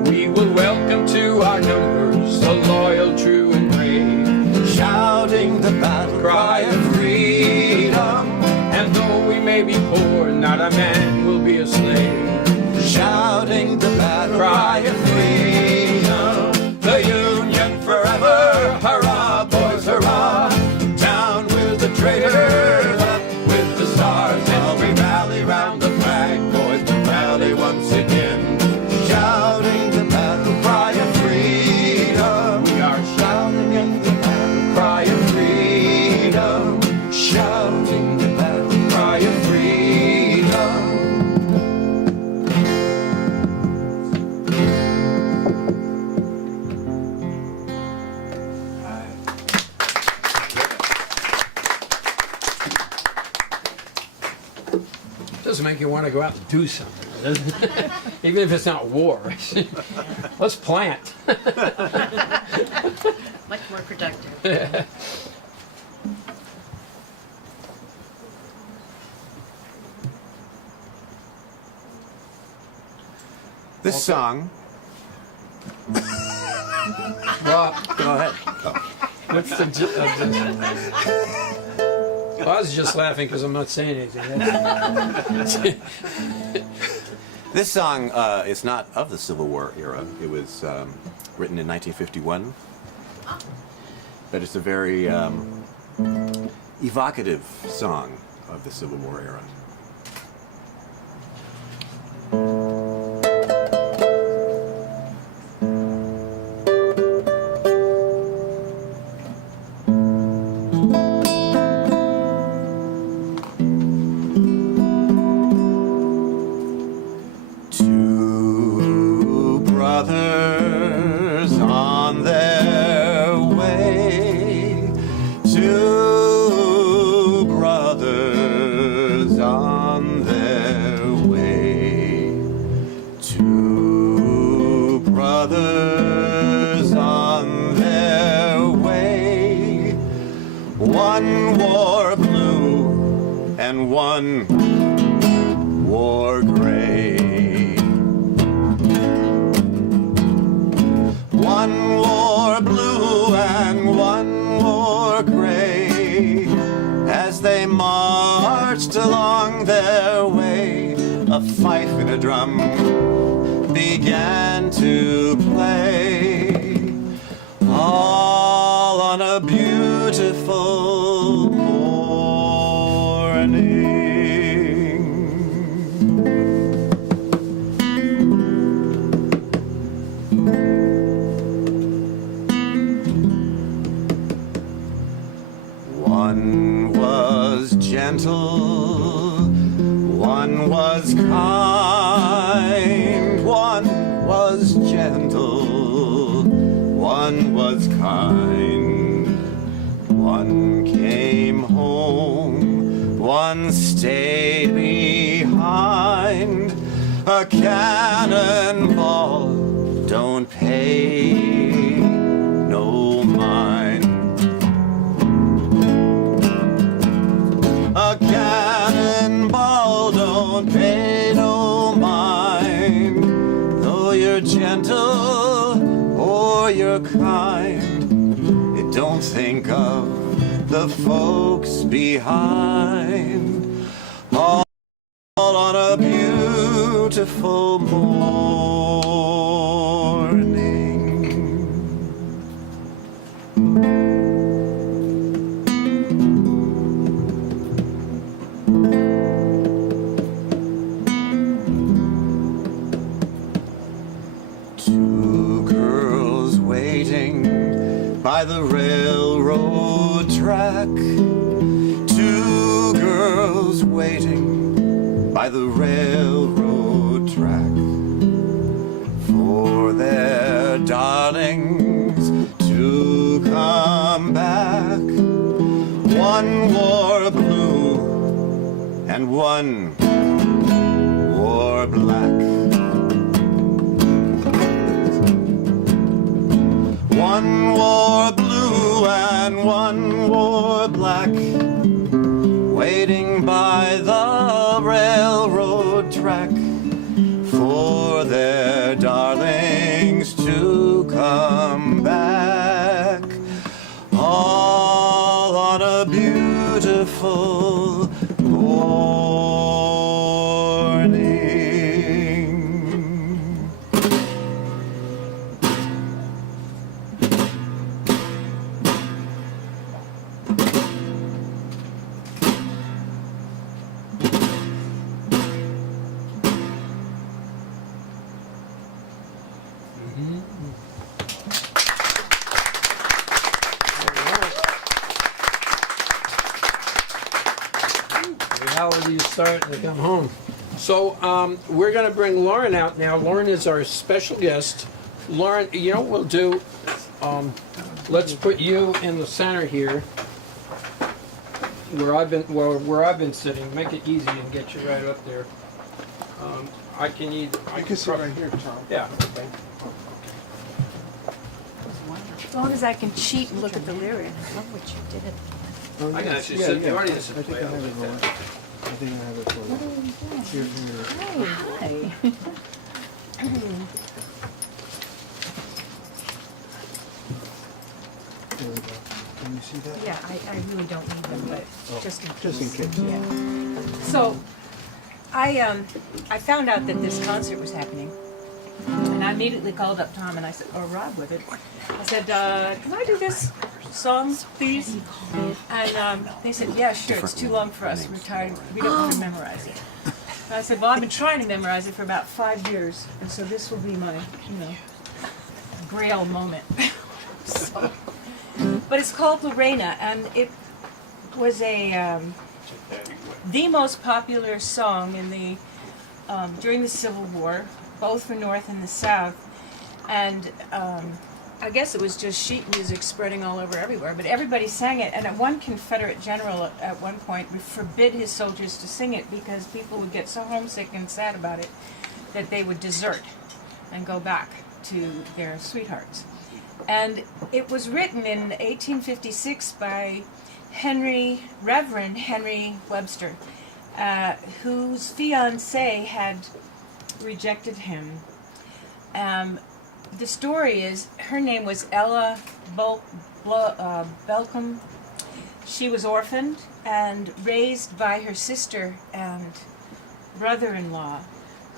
We will welcome to our numbers the loyal, true, and brave, shouting the battle cry of freedom. And though we may be poor, not a man will be a slave, shouting the battle cry of freedom. The Union forever, hurrah, boys, hurrah! Down with the traitors, up with the stars, and we rally round the flag, boys, rally once again, shouting the battle cry of freedom. We are shouting in the battle cry of freedom, shouting the battle cry of freedom. Doesn't make you want to go out and do something, doesn't it? Even if it's not war. Let's plant. Much more productive. This song. Well, Go ahead. what's the well, I was just laughing because I'm not saying anything. This song is not of the Civil War era. It was written in 1951. But it's a very evocative song of the Civil War era. Two brothers on their way. Two brothers on their way. Two brothers on their way. One wore blue and one wore gray. One wore blue and one wore gray. As they marched along their way, a fife and a drum began to play, all on a beautiful morning. One was gentle, one was kind. One was gentle, one was kind. One came home, one stayed behind. A cannonball don't pay no mind. A cannonball don't pay no mind. Though you're gentle or you're kind, it don't think of the folks behind. All on a beautiful morning. Two girls waiting by the railroad track. Two girls waiting by the railroad track for their darlings to come back. One wore blue and one wore black. One wore blue and one wore black, waiting by the railroad track for their darlings to come back, all on a beautiful morning. How are you starting to come home? So we're going to bring Lauren out now. Lauren is our special guest. Lauren, you know what we'll do? Let's put you in the center here, where I've been sitting. Make it easy and get you right up there. I can sit right here, Tom. Yeah. Okay. As long as I can cheat and look at the lyrics. I love what you did it. Oh, I can yes. actually Yeah, sit in the yeah. audience I and think play I out have it, like Lauren. that. I think I have it for you. Here, here. Hi. There we go. Can you see that? Yeah, I really don't need them, but just in case. Just in case. Yeah. So, I found out that this concert was happening, and I immediately called up Tom and I said, or Rob with it. I said, can I do this song, please? And they said, yeah, sure. It's too long for us. We're tired. We don't want to memorize it. And I said, well, I've been trying to memorize it for about 5 years, and so this will be my, Grail moment. So, but it's called Lorena, and it was the most popular song in the during the Civil War, both the North and the South, and I guess it was just sheet music spreading all over everywhere. But everybody sang it, and one Confederate general at one point forbid his soldiers to sing it because people would get so homesick and sad about it that they would desert and go back to their sweethearts. And it was written in 1856 by Reverend Henry Webster, whose fiancée had rejected him. The story is, her name was Ella Belcom. She was orphaned and raised by her sister and brother-in-law,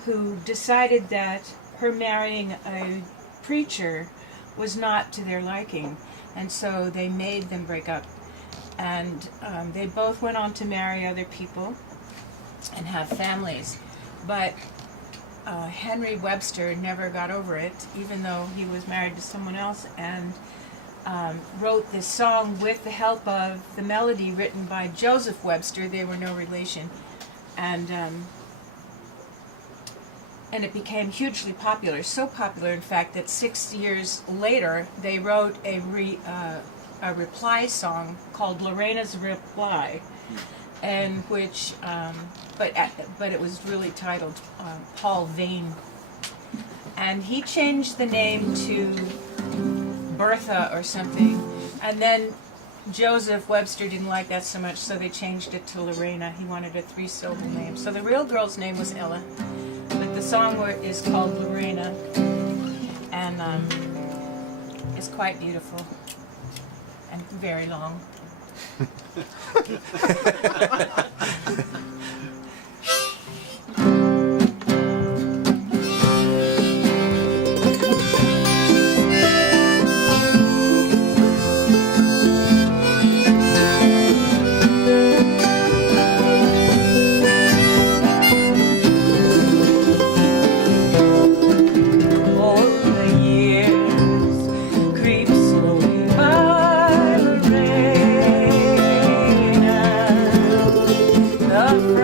who decided that her marrying a preacher was not to their liking, and so they made them break up. And they both went on to marry other people and have families. But Henry Webster never got over it, even though he was married to someone else, and wrote this song with the help of the melody written by Joseph Webster. They were no relation. And it became hugely popular, so popular, in fact, that 6 years later, they wrote a reply song called Lorena's Reply, in which, but it was really titled Paul Vane. And he changed the name to Bertha or something, and then Joseph Webster didn't like that so much, so they changed it to Lorena. He wanted a 3-syllable name. So the real girl's name was Ella, but the song is called Lorena, and it's quite beautiful and very long. The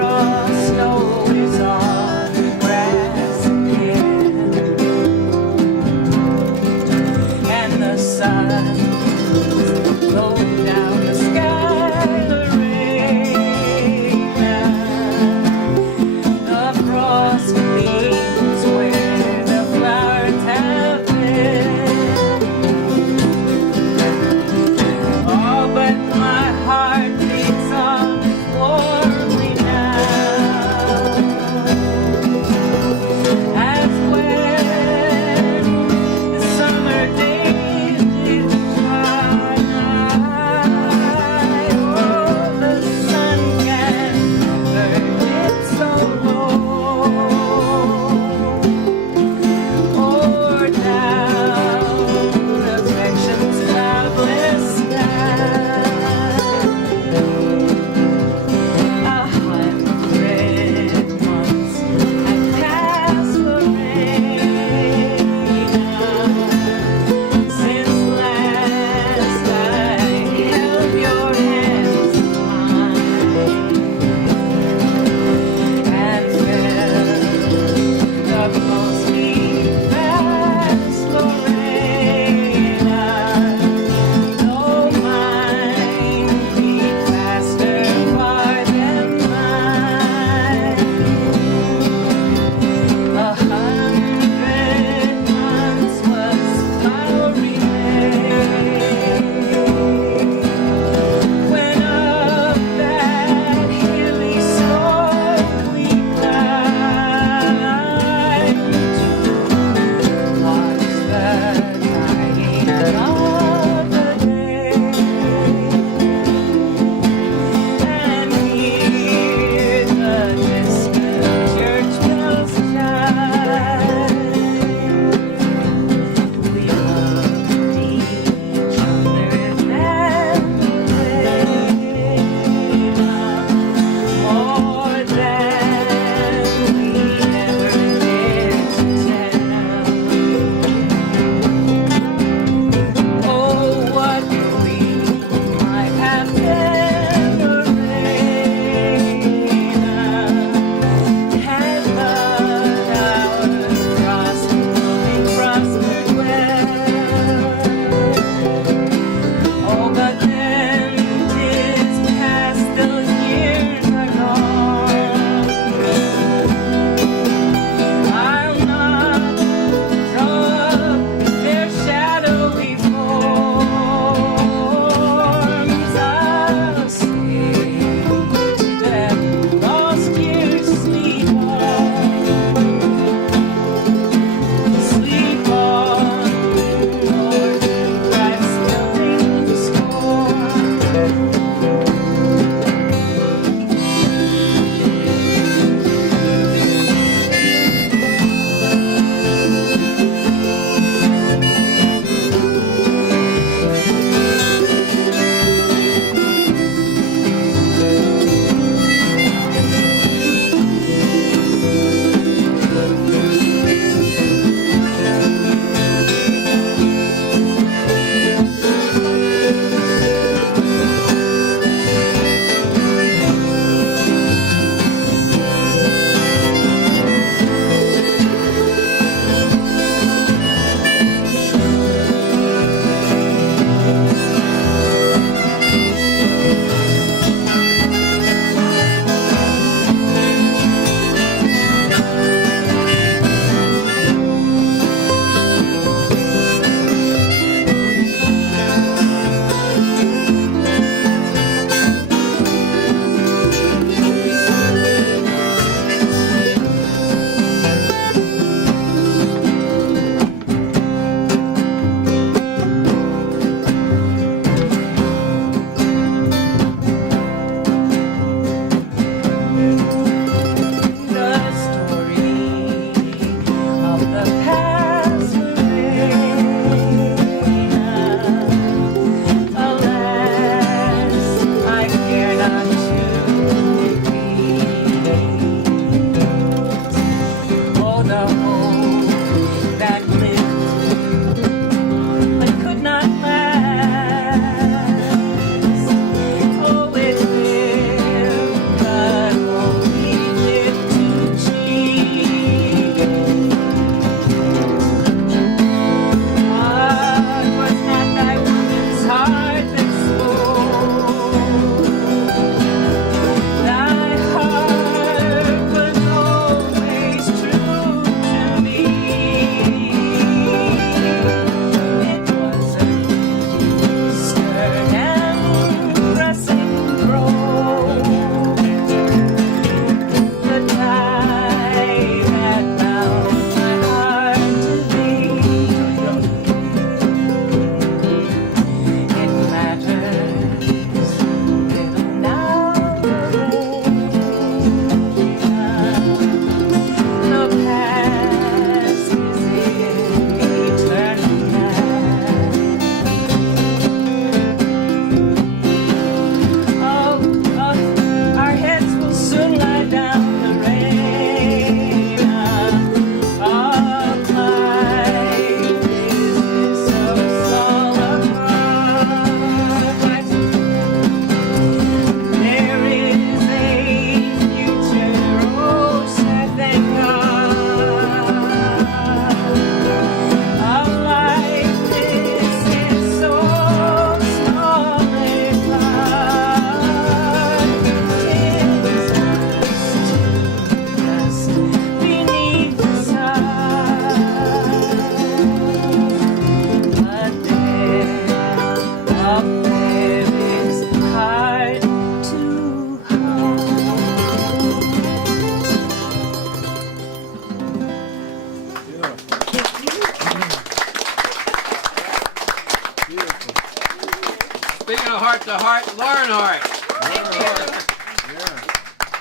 Speaking of heart to heart, Lauren Hart.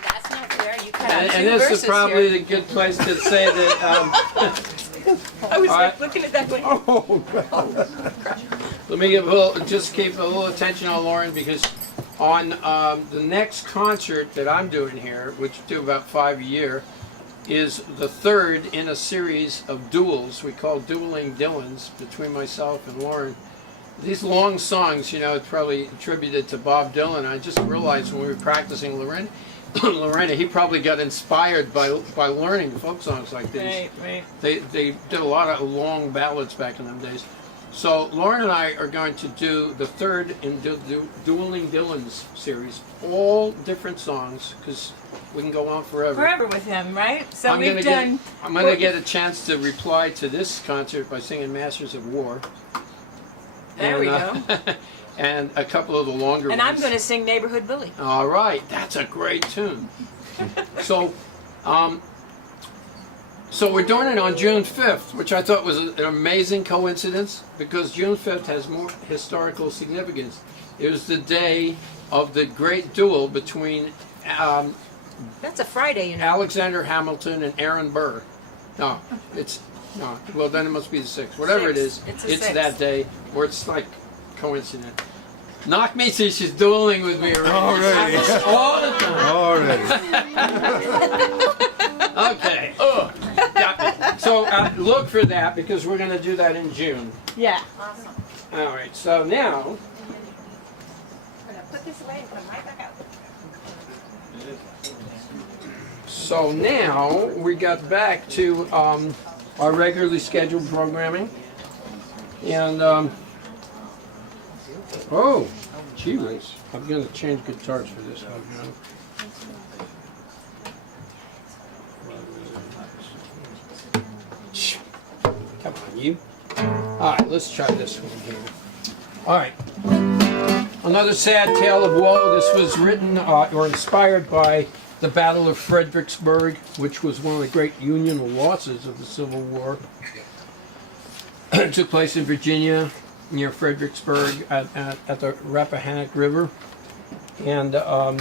That's not fair. You cut out And two this is verses probably here. the good place to say that. I was all like right. looking at that way. Let me give a little, just keep a little attention on Lauren, because on the next concert that I'm doing here, which I do about 5 a year, is the third in a series of duels we call Dueling Dylans between myself and Lauren. These long songs, you know, it's probably attributed to Bob Dylan. I just realized when we were practicing Lorena, he probably got inspired by learning folk songs like these. Right, right. They did a lot of long ballads back in them days. So Lauren and I are going to do the third in Dueling Dylans series, all different songs, because we can go on forever. Forever with him, right? So I'm we've gonna done. I'm going to get a chance to reply to this concert by singing Masters of War. There we go. And a couple of the longer And ones. I'm going to sing Neighborhood Billy. All right, that's a great tune. So, so we're doing it on June 5th, which I thought was an amazing coincidence, because June 5th has more historical significance. It was the day of the great duel between That's a Friday, you know. Alexander Hamilton and Aaron Burr. No, it's no. Well, then it must be the 6th. Whatever it is, It's the 6th. that day, or it's like coincident. Knock me till she's dueling with me Already. all the time. Already. Okay. Ugh. Got me. So look for that, because we're going to do that in June. Yeah. All right. So now, Put this away and put it right back out. we got back to our regularly scheduled programming, and oh, gee whiz, I'm going to change guitars for this one. You know? Come on, you. All right, let's try this one here. All right. Another sad tale of woe. This was written or inspired by the Battle of Fredericksburg, which was one of the great Union losses of the Civil War. It took place in Virginia, near Fredericksburg, at the Rappahannock River. And the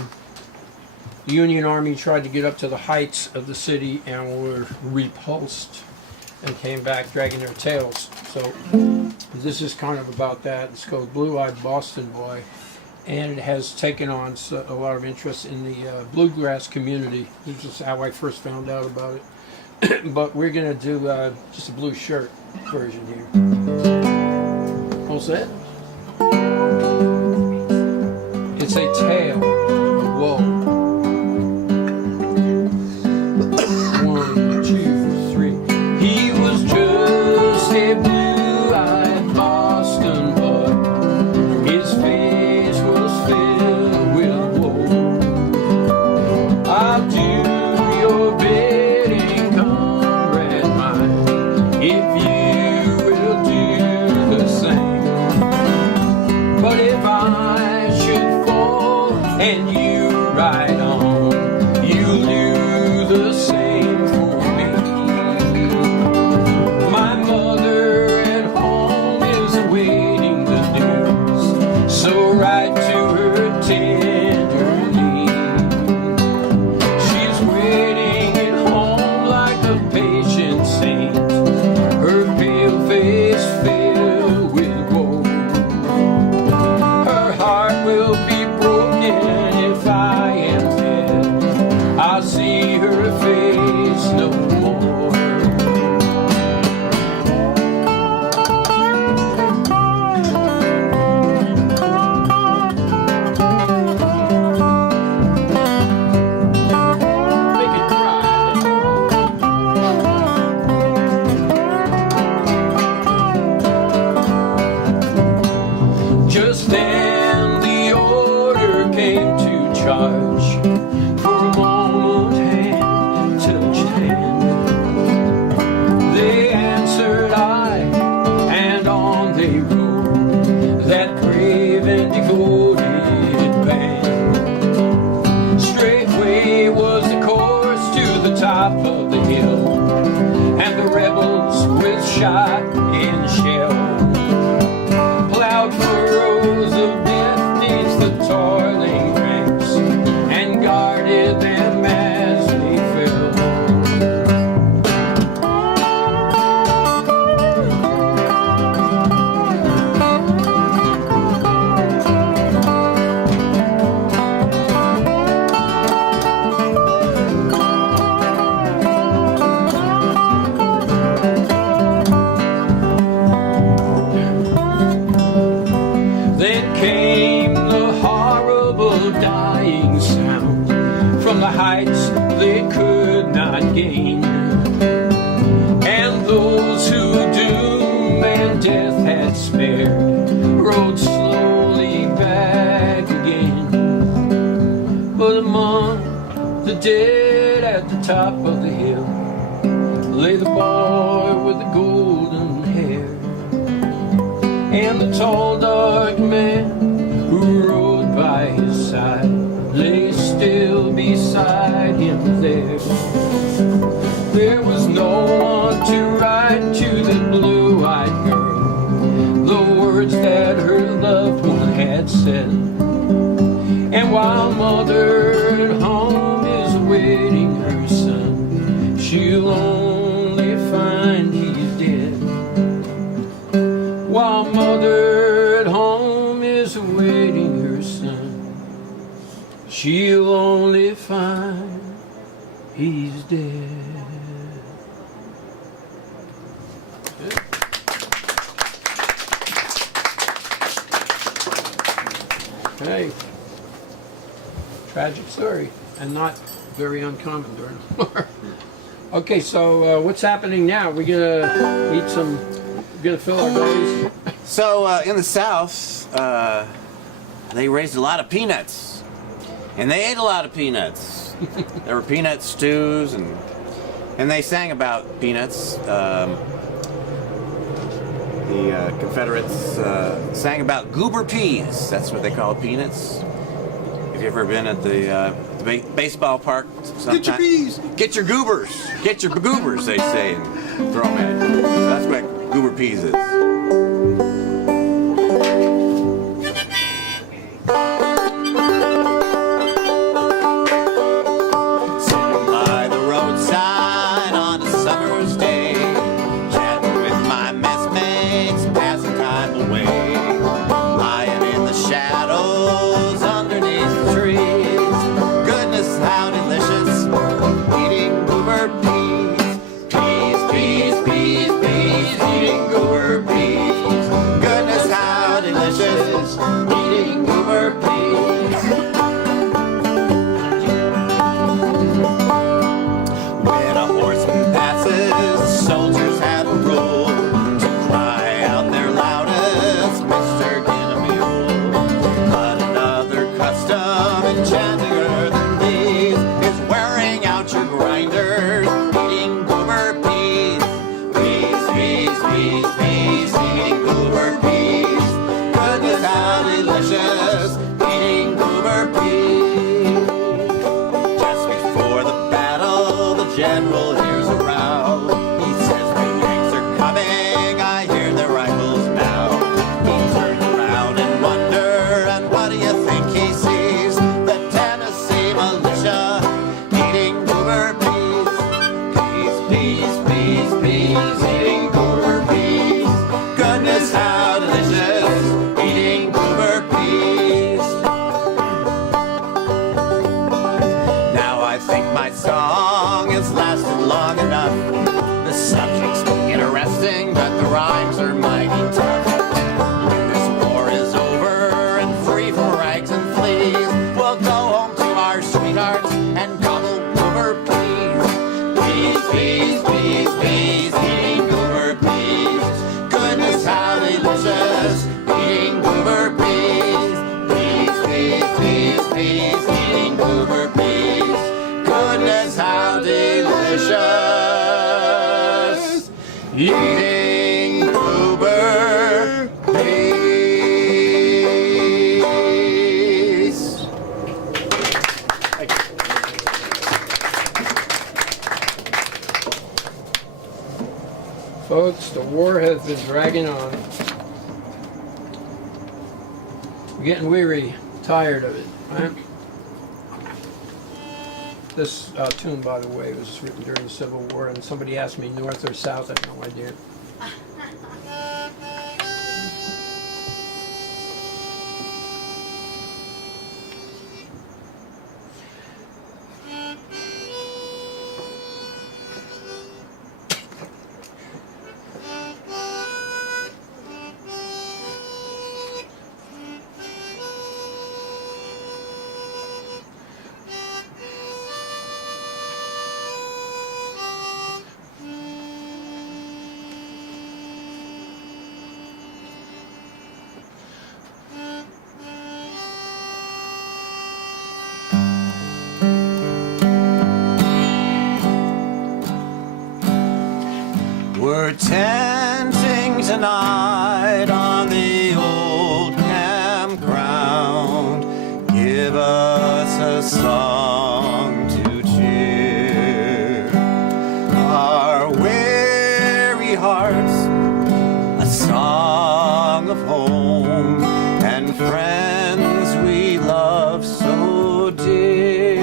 Union Army tried to get up to the heights of the city and were repulsed and came back dragging their tails. So this is kind of about that. It's called Blue-Eyed Boston Boy, and it has taken on a lot of interest in the bluegrass community. This is how I first found out about it. But we're going to do just a blue shirt version here. What's that? It's a tale of woe. 1, 2, 3. He was just a blue-eyed Boston boy. His face was filled with woe. I'll do your bidding, comrade mine, if you will do the same. But if I should fall and you ride on, you'll do the same for me. My mother at home is awaiting the news, so write to her tenderly. She's waiting at home like a patient saint, her pale face filled with woe. Her heart will be broken if I am dead. I'll see her face no more. Make it cry. Just then the order came to charge. For a moment hand touched hand. They answered aye, and on they rode, that brave and devoted band. Straightway was the course to the top of the hill, and the rebels with shot and shell plowed furrows of death dead at the top of the hill lay the boy with the golden hair, and the tall dark man who rode by his side lay still beside him there. There was no one to write to the blue-eyed girl the words that her loved one had said. And while mother at home is awaiting her son, she'll only find he's dead. While mother at home is awaiting her son, she'll only find he's dead. Hey, tragic story, and not very uncommon during the war. Okay, so what's happening now? We're gonna eat some. We're gonna fill our bellies. So in the South, they raised a lot of peanuts, and they ate a lot of peanuts. There were peanut stews, and they sang about peanuts. The Confederates sang about goober peas. That's what they call peanuts. Have you ever been at the baseball park sometime? Get your peas. Get your goobers. Get your goobers, they say, and throw them at you. So that's what goober peas is. Sitting by the roadside on a summer's day, chatting with my messmates, passing time away, lying in the shadows underneath the trees. Goodness, how delicious, eating goober peas. Peas, peas, peas, peas, eating goober peas. Goodness, how delicious, eating goober peas. When a horseman passes, soldiers have a rule to cry out their loudest, Mr. Get a Mule. But another custom enchantier than these is wearing out your grinders, eating goober peas. Peas, peas, peas, peas, eating goober peas. Goodness, how delicious, eating goober peas. Just before the battle, the general hears a row. He says, the Yanks are coming, I hear their rifles now. He turns around in wonder, and what do you think he sees? The Tennessee militia eating goober peas. Peas, peas, peas, peas, eating goober peas. Goodness, how delicious, eating goober peas. Now I think my song has lasted long enough. The subject's interesting, but the rhymes are mighty tough. When this war is over and free from rags and fleas, we'll go home to our sweethearts and gobble goober peas. Peas, peas, peas, peas, eating goober peas. Goodness, how delicious, eating goober peas. Peas, peas, peas, peas, eating goober peas. Goodness, how delicious, eating goober peas. Folks, the war has been dragging on. We're getting weary, tired of it, right? This tune, by the way, was written during the Civil War, and somebody asked me north or south, I have no idea. tenting tonight on the old campground. Give us a song to cheer our weary hearts, a song of home and friends we love so dear.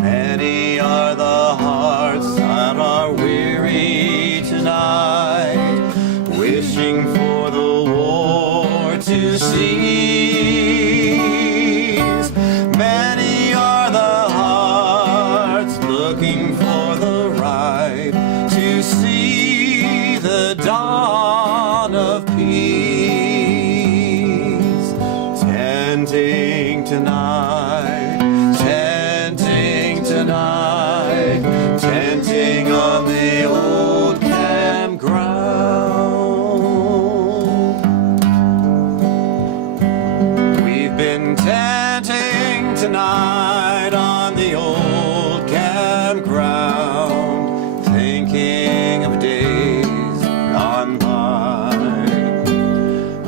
Many are the hearts that are weary tonight, wishing for the war to cease. Many are the hearts looking for the right to see the dawn of peace. Tenting tonight, tenting tonight, tenting on the old campground. We've been tenting tonight on the old campground, thinking of days gone by,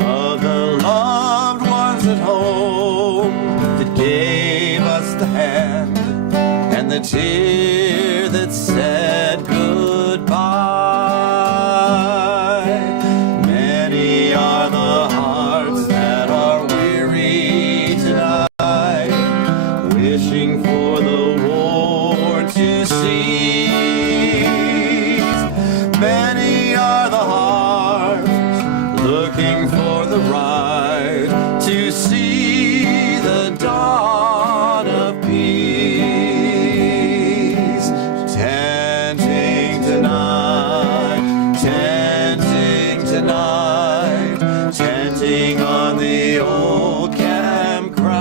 of the loved ones at home that gave us the hand and the tear that said goodbye. Many are the hearts that are weary tonight, wishing for the war to cease. Many are the hearts looking for the right to see the dawn of peace. Tenting tonight, tenting tonight, tenting on the old campground.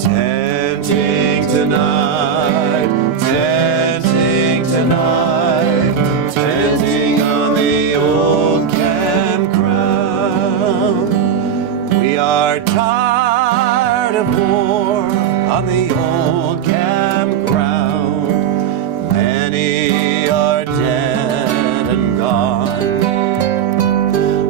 Tenting tonight, tenting tonight, tenting on the old campground. We are tired of war on the old campground. Many are dead and gone.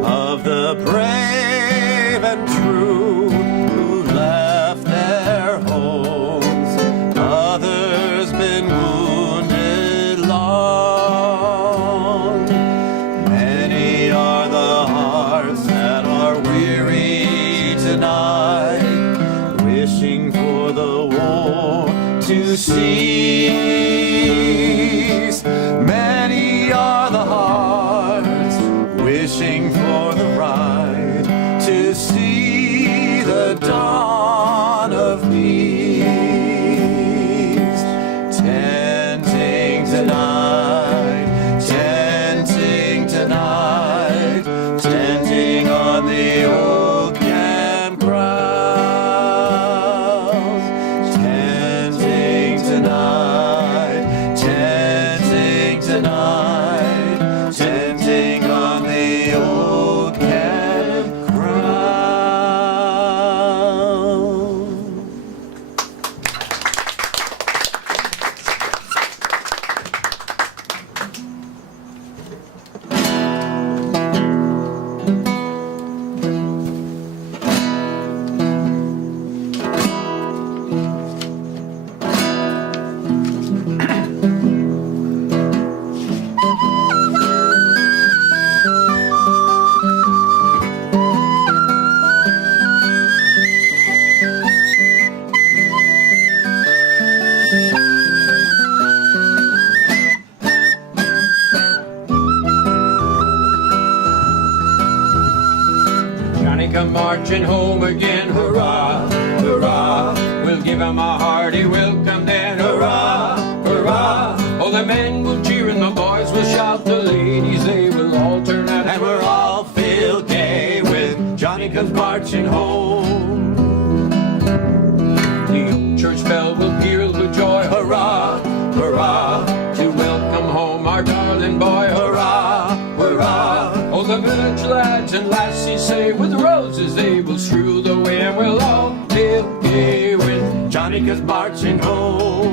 Of the brave and true who left their homes, others been wounded long. Many are the hearts that are weary tonight, wishing for the war to cease. Many are the hearts wishing for the right to see the dawn of peace. Tenting tonight, tenting tonight, tenting on the old campground. Tenting tonight, tenting tonight, tenting on the old campground. Johnny come marching home again, hurrah, hurrah. We'll give him a hearty welcome then, hurrah, hurrah. All the men will cheer and the boys will shout, the ladies they will all turn out, and we'll all feel gay when Johnny comes marching home. The old church bell will peal with joy, hurrah, hurrah, to welcome home our darling boy, hurrah, hurrah. All the village lads and lassies say, with roses they will strew the way, and we'll all feel gay when Johnny comes marching home.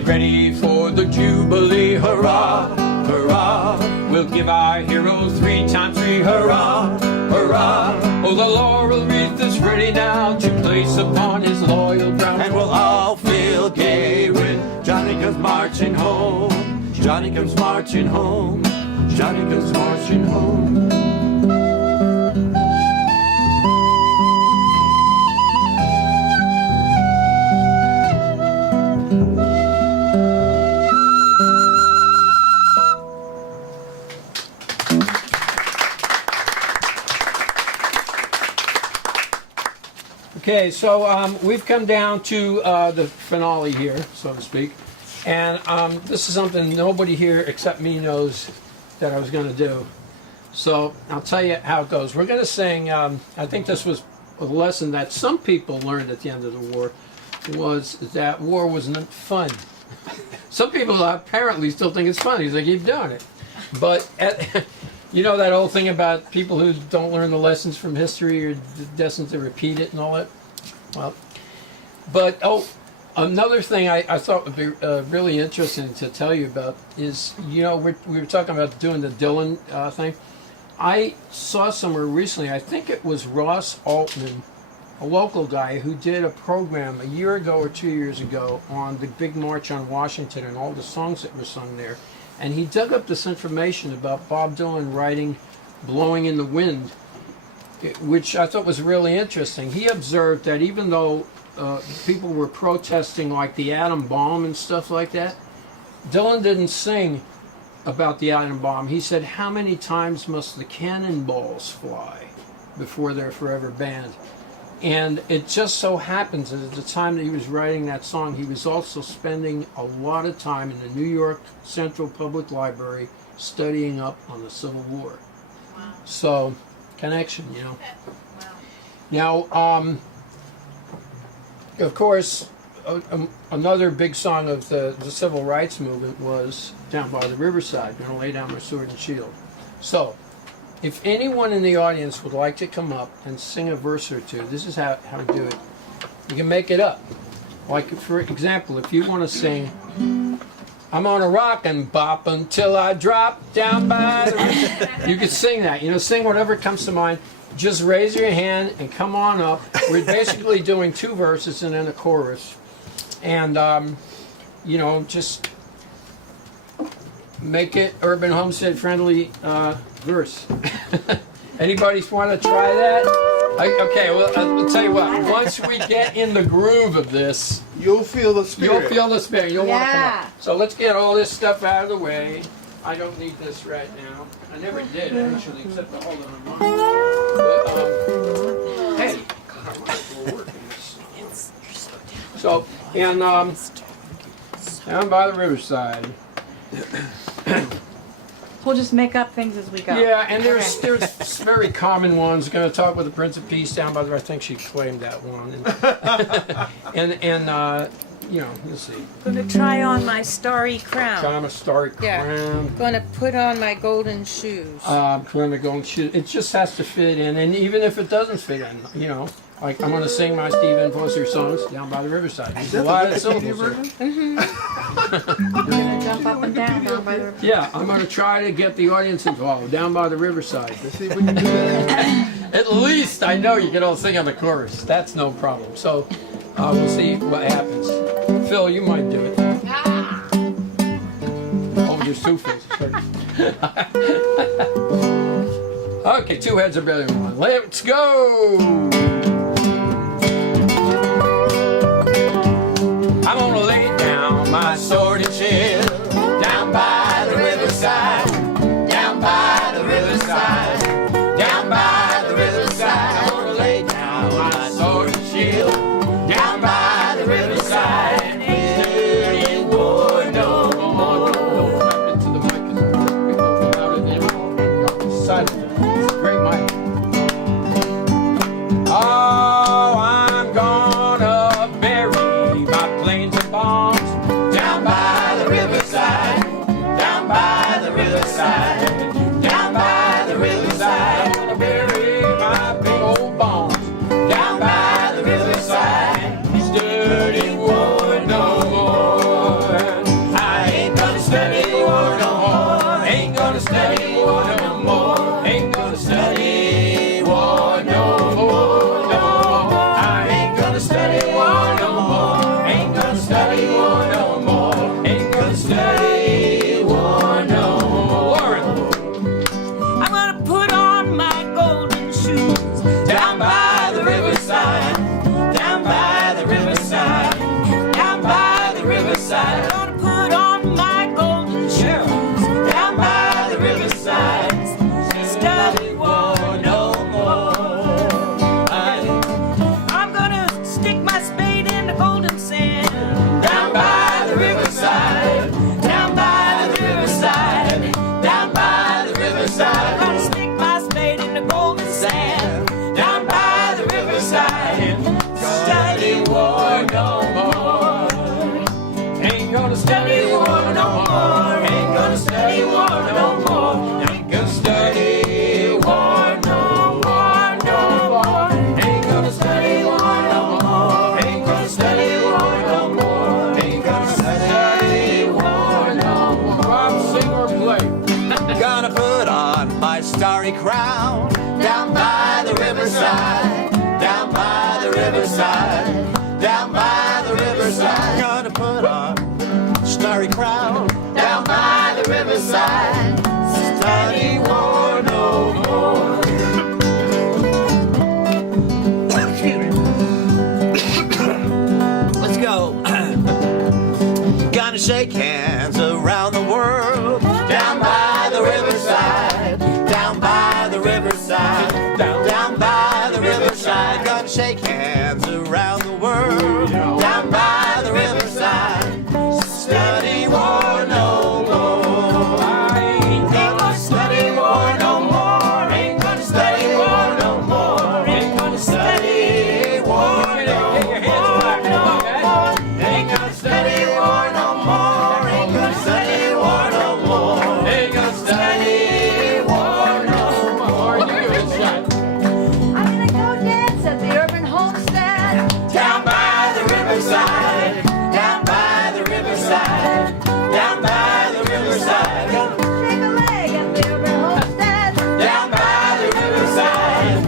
Get ready for the Jubilee, hurrah, hurrah. We'll give our heroes 3 times 3, hurrah, hurrah. Oh, the laurel wreath is ready now to place upon his loyal brow. And we'll all feel gay when Johnny comes marching home. Johnny comes marching home. Johnny comes marching home. Okay, so we've come down to the finale here, so to speak. And this is something nobody here except me knows that I was going to do. So I'll tell you how it goes. We're going to sing, I think this was a lesson that some people learned at the end of the war, was that war wasn't fun. Some people apparently still think it's fun because they keep doing it. But you know that old thing about people who don't learn the lessons from history or destined to repeat it and all that? Well, but another thing I thought would be really interesting to tell you about is, you know, we were talking about doing the Dylan thing. I saw somewhere recently, I think it was Ross Altman, a local guy who did a program a year ago or 2 years ago on the big march on Washington and all the songs that were sung there. And he dug up this information about Bob Dylan writing Blowing in the Wind, which I thought was really interesting. He observed that even though people were protesting like the atom bomb and stuff like that, Dylan didn't sing about the atom bomb. He said, how many times must the cannonballs fly before they're forever banned? And it just so happens that at the time that he was writing that song, he was also spending a lot of time in the New York Central Public Library studying up on the Civil War. Wow. So, connection, you know. Wow. Now, of course, another big song of the Civil Rights Movement was Down by the Riverside, Gonna Lay Down My Sword and Shield. So, if anyone in the audience would like to come up and sing a verse or two, this is how to do it. You can make it up. Like, for example, if you want to sing, I'm on a rock and bop until I drop down by the river. You could sing that. You know, sing whatever comes to mind. Just raise your hand and come on up. We're basically doing 2 verses and then a chorus. And, you know, just make it urban homestead friendly verse. Anybody want to try that? Okay, well, I'll tell you what. Once we get in the groove of this, You'll feel the spirit. you'll feel the spirit. You'll want to come Yeah. up. So let's get all this stuff out of the way. I don't need this right now. I never did, actually, except to hold it on mine. But, hey, we're working this. So, and down by the riverside. We'll just make up things as we go. Yeah, and there's very common ones. Going to talk with the Prince of Peace down by the. I think she claimed that one. And you know, you'll see. Gonna try on my starry crown. I'm a starry crown. Gonna put on my golden shoes. Crown of golden shoes. It just has to fit in, and even if it doesn't fit in, you know, like I'm going to sing my Stephen Foster songs down by the riverside. There's a lot of syllables there. We're gonna jump up and down by the river. Yeah, I'm going to try to get the audience involved down by the riverside. Let's see if we can do that. At least I know you can all sing on the chorus. That's no problem. So we'll see what happens. Phil, you might do it. Oh, there's 2 Phils. Okay, 2 heads are better than 1. Let's go! I'm gonna lay down my sword and shield down by the riverside, down by the riverside, down by the riverside. I'm gonna lay down my sword and shield down by the riverside. And war no more. Up into the mic is louder than side of it. It's a great mic. riverside, down by the riverside. Gonna put on starry crown down by the riverside. Study war no more. Let's go. Gonna shake hands around the world down by the riverside, down by the riverside, down by the riverside. Gonna shake hands around the world down by the riverside. Study war no more. Ain't gonna study war no more. Ain't gonna study war no more. Ain't gonna study war no more. Ain't gonna study war no more. Ain't gonna study war no more. Ain't gonna study war no more. I'm gonna go dance at the urban homestead. Down by the riverside, down by the riverside, down by the riverside. Shake a leg at the urban homestead. Down by the riverside,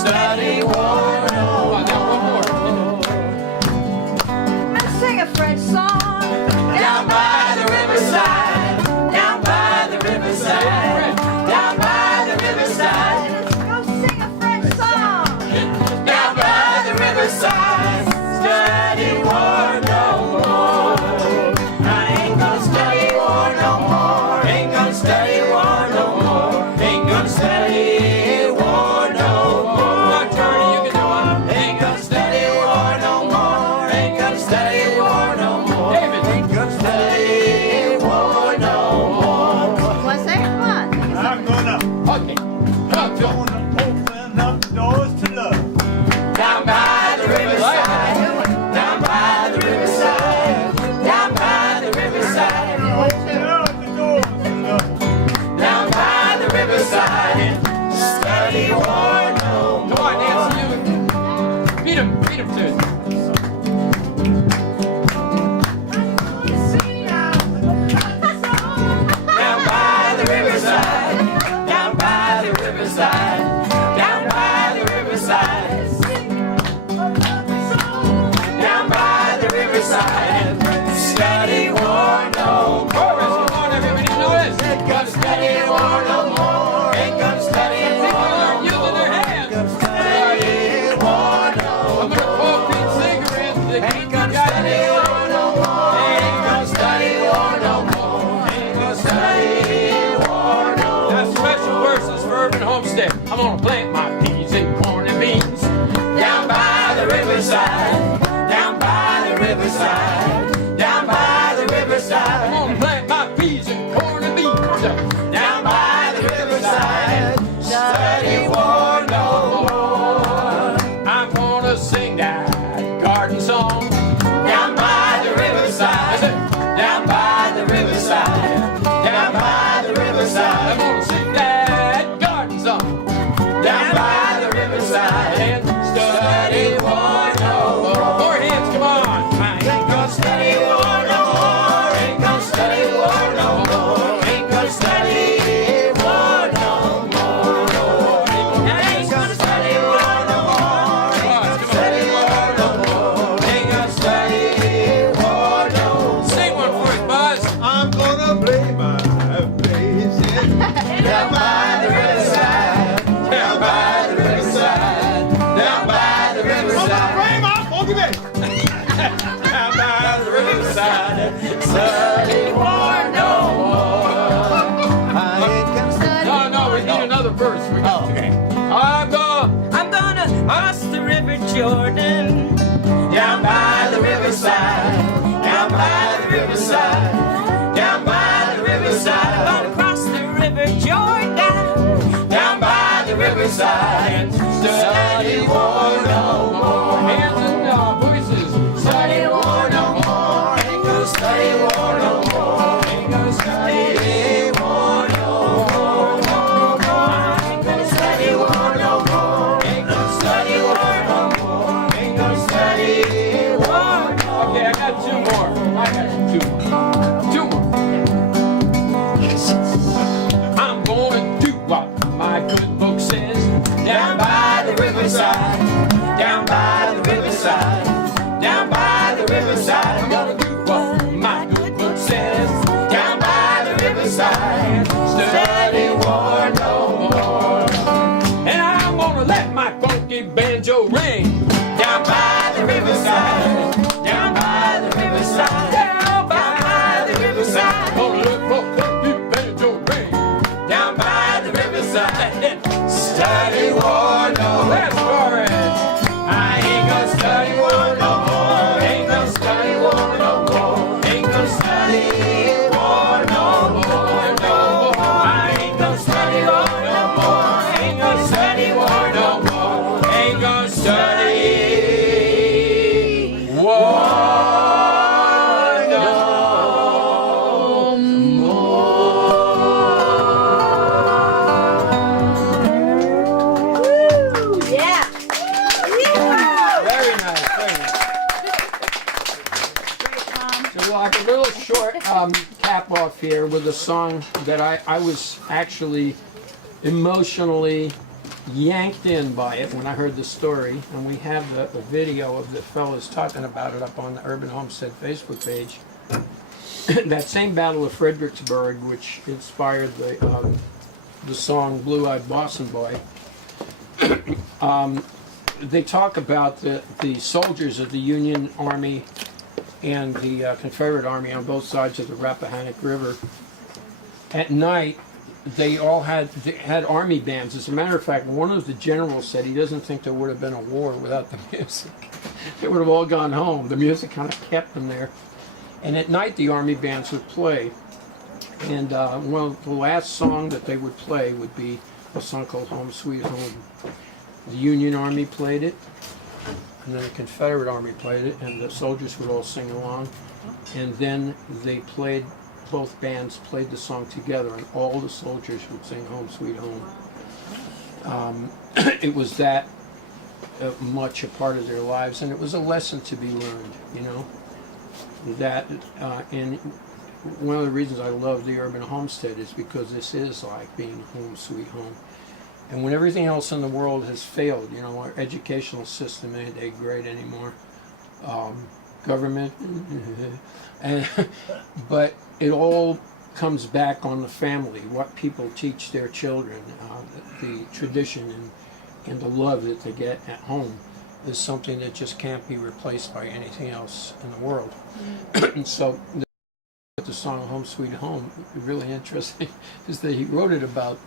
study war no more. I'm gonna sing a French song. Down by the riverside, down by the riverside, down by the riverside, Let's go sing a French song. down by the riverside, study war no more. I ain't gonna study war no more. Ain't gonna study war no more. Ain't gonna study war no more. You can do it. Ain't gonna study war no more. Ain't gonna study war no more. David. Ain't gonna study war no more. What's that? Come on. I'm gonna Okay. open up doors to love. Down by the riverside, down by the riverside, down by the riverside, Open up the doors to love. down by the riverside. Study war no Come on, more. Nancy, you. Beat him to it. Down by the riverside, down by the riverside, down by the riverside, down by the riverside. Study war no more. Come on, everybody, know this. Ain't gonna study war no more. Ain't gonna study People war aren't no using their more. hands. Study war no I'm gonna quote Pete Cigarettes. They Ain't keep gonna study war no more. Ain't gonna study war no more. Ain't gonna study war no That's special verses for Urban Homestead. I'm gonna plant my peas and corn and beans. down by the riverside, down by the riverside, down by the I'm riverside, gonna plant my peas and corn and beans. down by the riverside. Study war no more. I'm gonna sing that garden song. Down by the riverside, down by the riverside, down by the I'm riverside, gonna sing that garden song. down by the riverside. And Study war no more. More hands, come on. Ain't gonna study war no more. Ain't gonna study war no more. Ain't gonna study war no more. Ain't gonna study war no more. Ain't gonna study war no more. Ain't gonna study war no more. Sing one for us, Buzz. I'm gonna play my place Down by the riverside. Down by the riverside. Down by the riverside. Down by the riverside. Study war no more. I ain't gonna study. No, we need another verse. Okay. I'm gonna cross the River Jordan. Down by the riverside, down by the riverside, down by the riverside, Gonna cross the River Jordan. down by the riverside. Study war no more. Hands and voices. Study war no more. Ain't gonna study war no more. Ain't gonna study war no more. Ain't gonna study war no more. Ain't gonna study war no more. Ain't gonna Yeah. Very nice, very nice. Great, Tom. So we'll have a little short cap off here with a song that I was actually emotionally yanked in by it when I heard the story, and we have the video of the fellas talking about it up on the Urban Homestead Facebook page. That same Battle of Fredericksburg, which inspired the song Blue Eyed Boston Boy, they talk about the soldiers of the Union Army and the Confederate Army on both sides of the Rappahannock River. At night, they all had army bands. As a matter of fact, one of the generals said he doesn't think there would have been a war without the music. They would have all gone home. The music kind of kept them there. And at night, the army bands would play. And the last song that they would play would be a song called Home Sweet Home. The Union Army played it, and then the Confederate Army played it, and the soldiers would all sing along. And then they played, both bands played the song together, and all the soldiers would sing Home Sweet Home. It was that much a part of their lives, and it was a lesson to be learned, you know. That, and one of the reasons I love the Urban Homestead is because this is like being home sweet home. And when everything else in the world has failed, you know, our educational system ain't great anymore. Government, and, but it all comes back on the family, what people teach their children, the tradition and the love that they get at home is something that just can't be replaced by anything else in the world. And so the song Home Sweet Home, really interesting, is that he wrote it about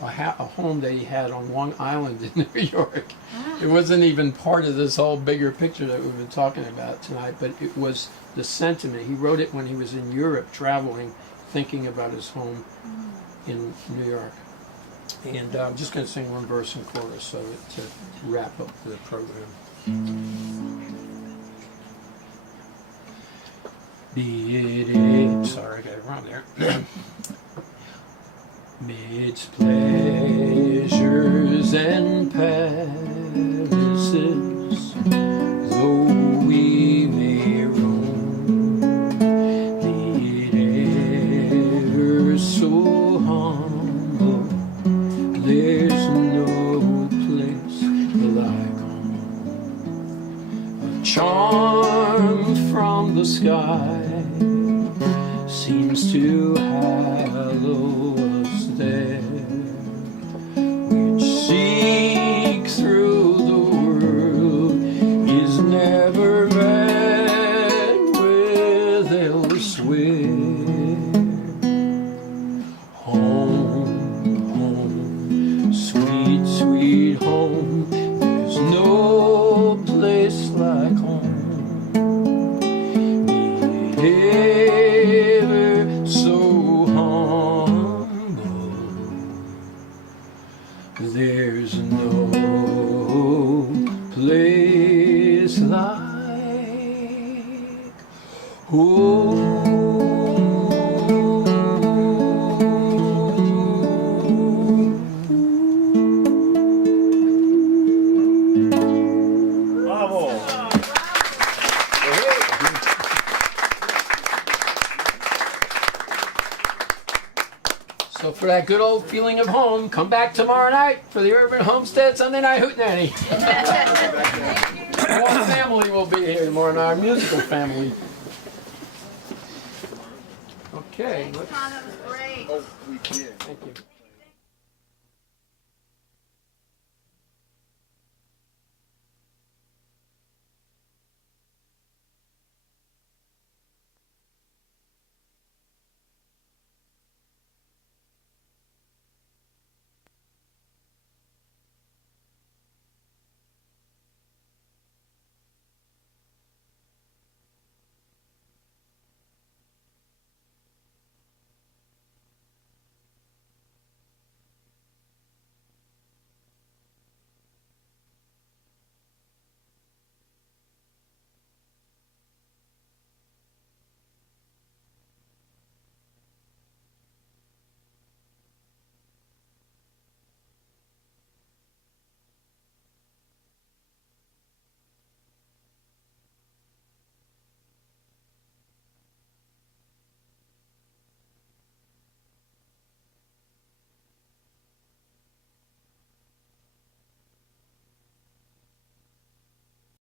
a home that he had on Long Island in New York. It wasn't even part of this whole bigger picture that we've been talking about tonight, but it was the sentiment. He wrote it when he was in Europe traveling, thinking about his home in New York. And I'm just going to sing one verse and chorus so to wrap up the program. Be it, sorry I got it wrong there. Midst pleasures and palaces, though we may roam, be it ever so humble, there's no place like home. A charm from the sky seems to hallow us there, which seek through the world is never met with elsewhere. Home, home, sweet, sweet home, there's no place like home. Be ever so humble, there's no place like home. So for that good old feeling of home, come back tomorrow night for the Urban Homestead Sunday Night Hootenanny. The whole family will be here tomorrow night, our musical family. Okay. Thanks, Tom. That was great. Oh, we did. Thank you.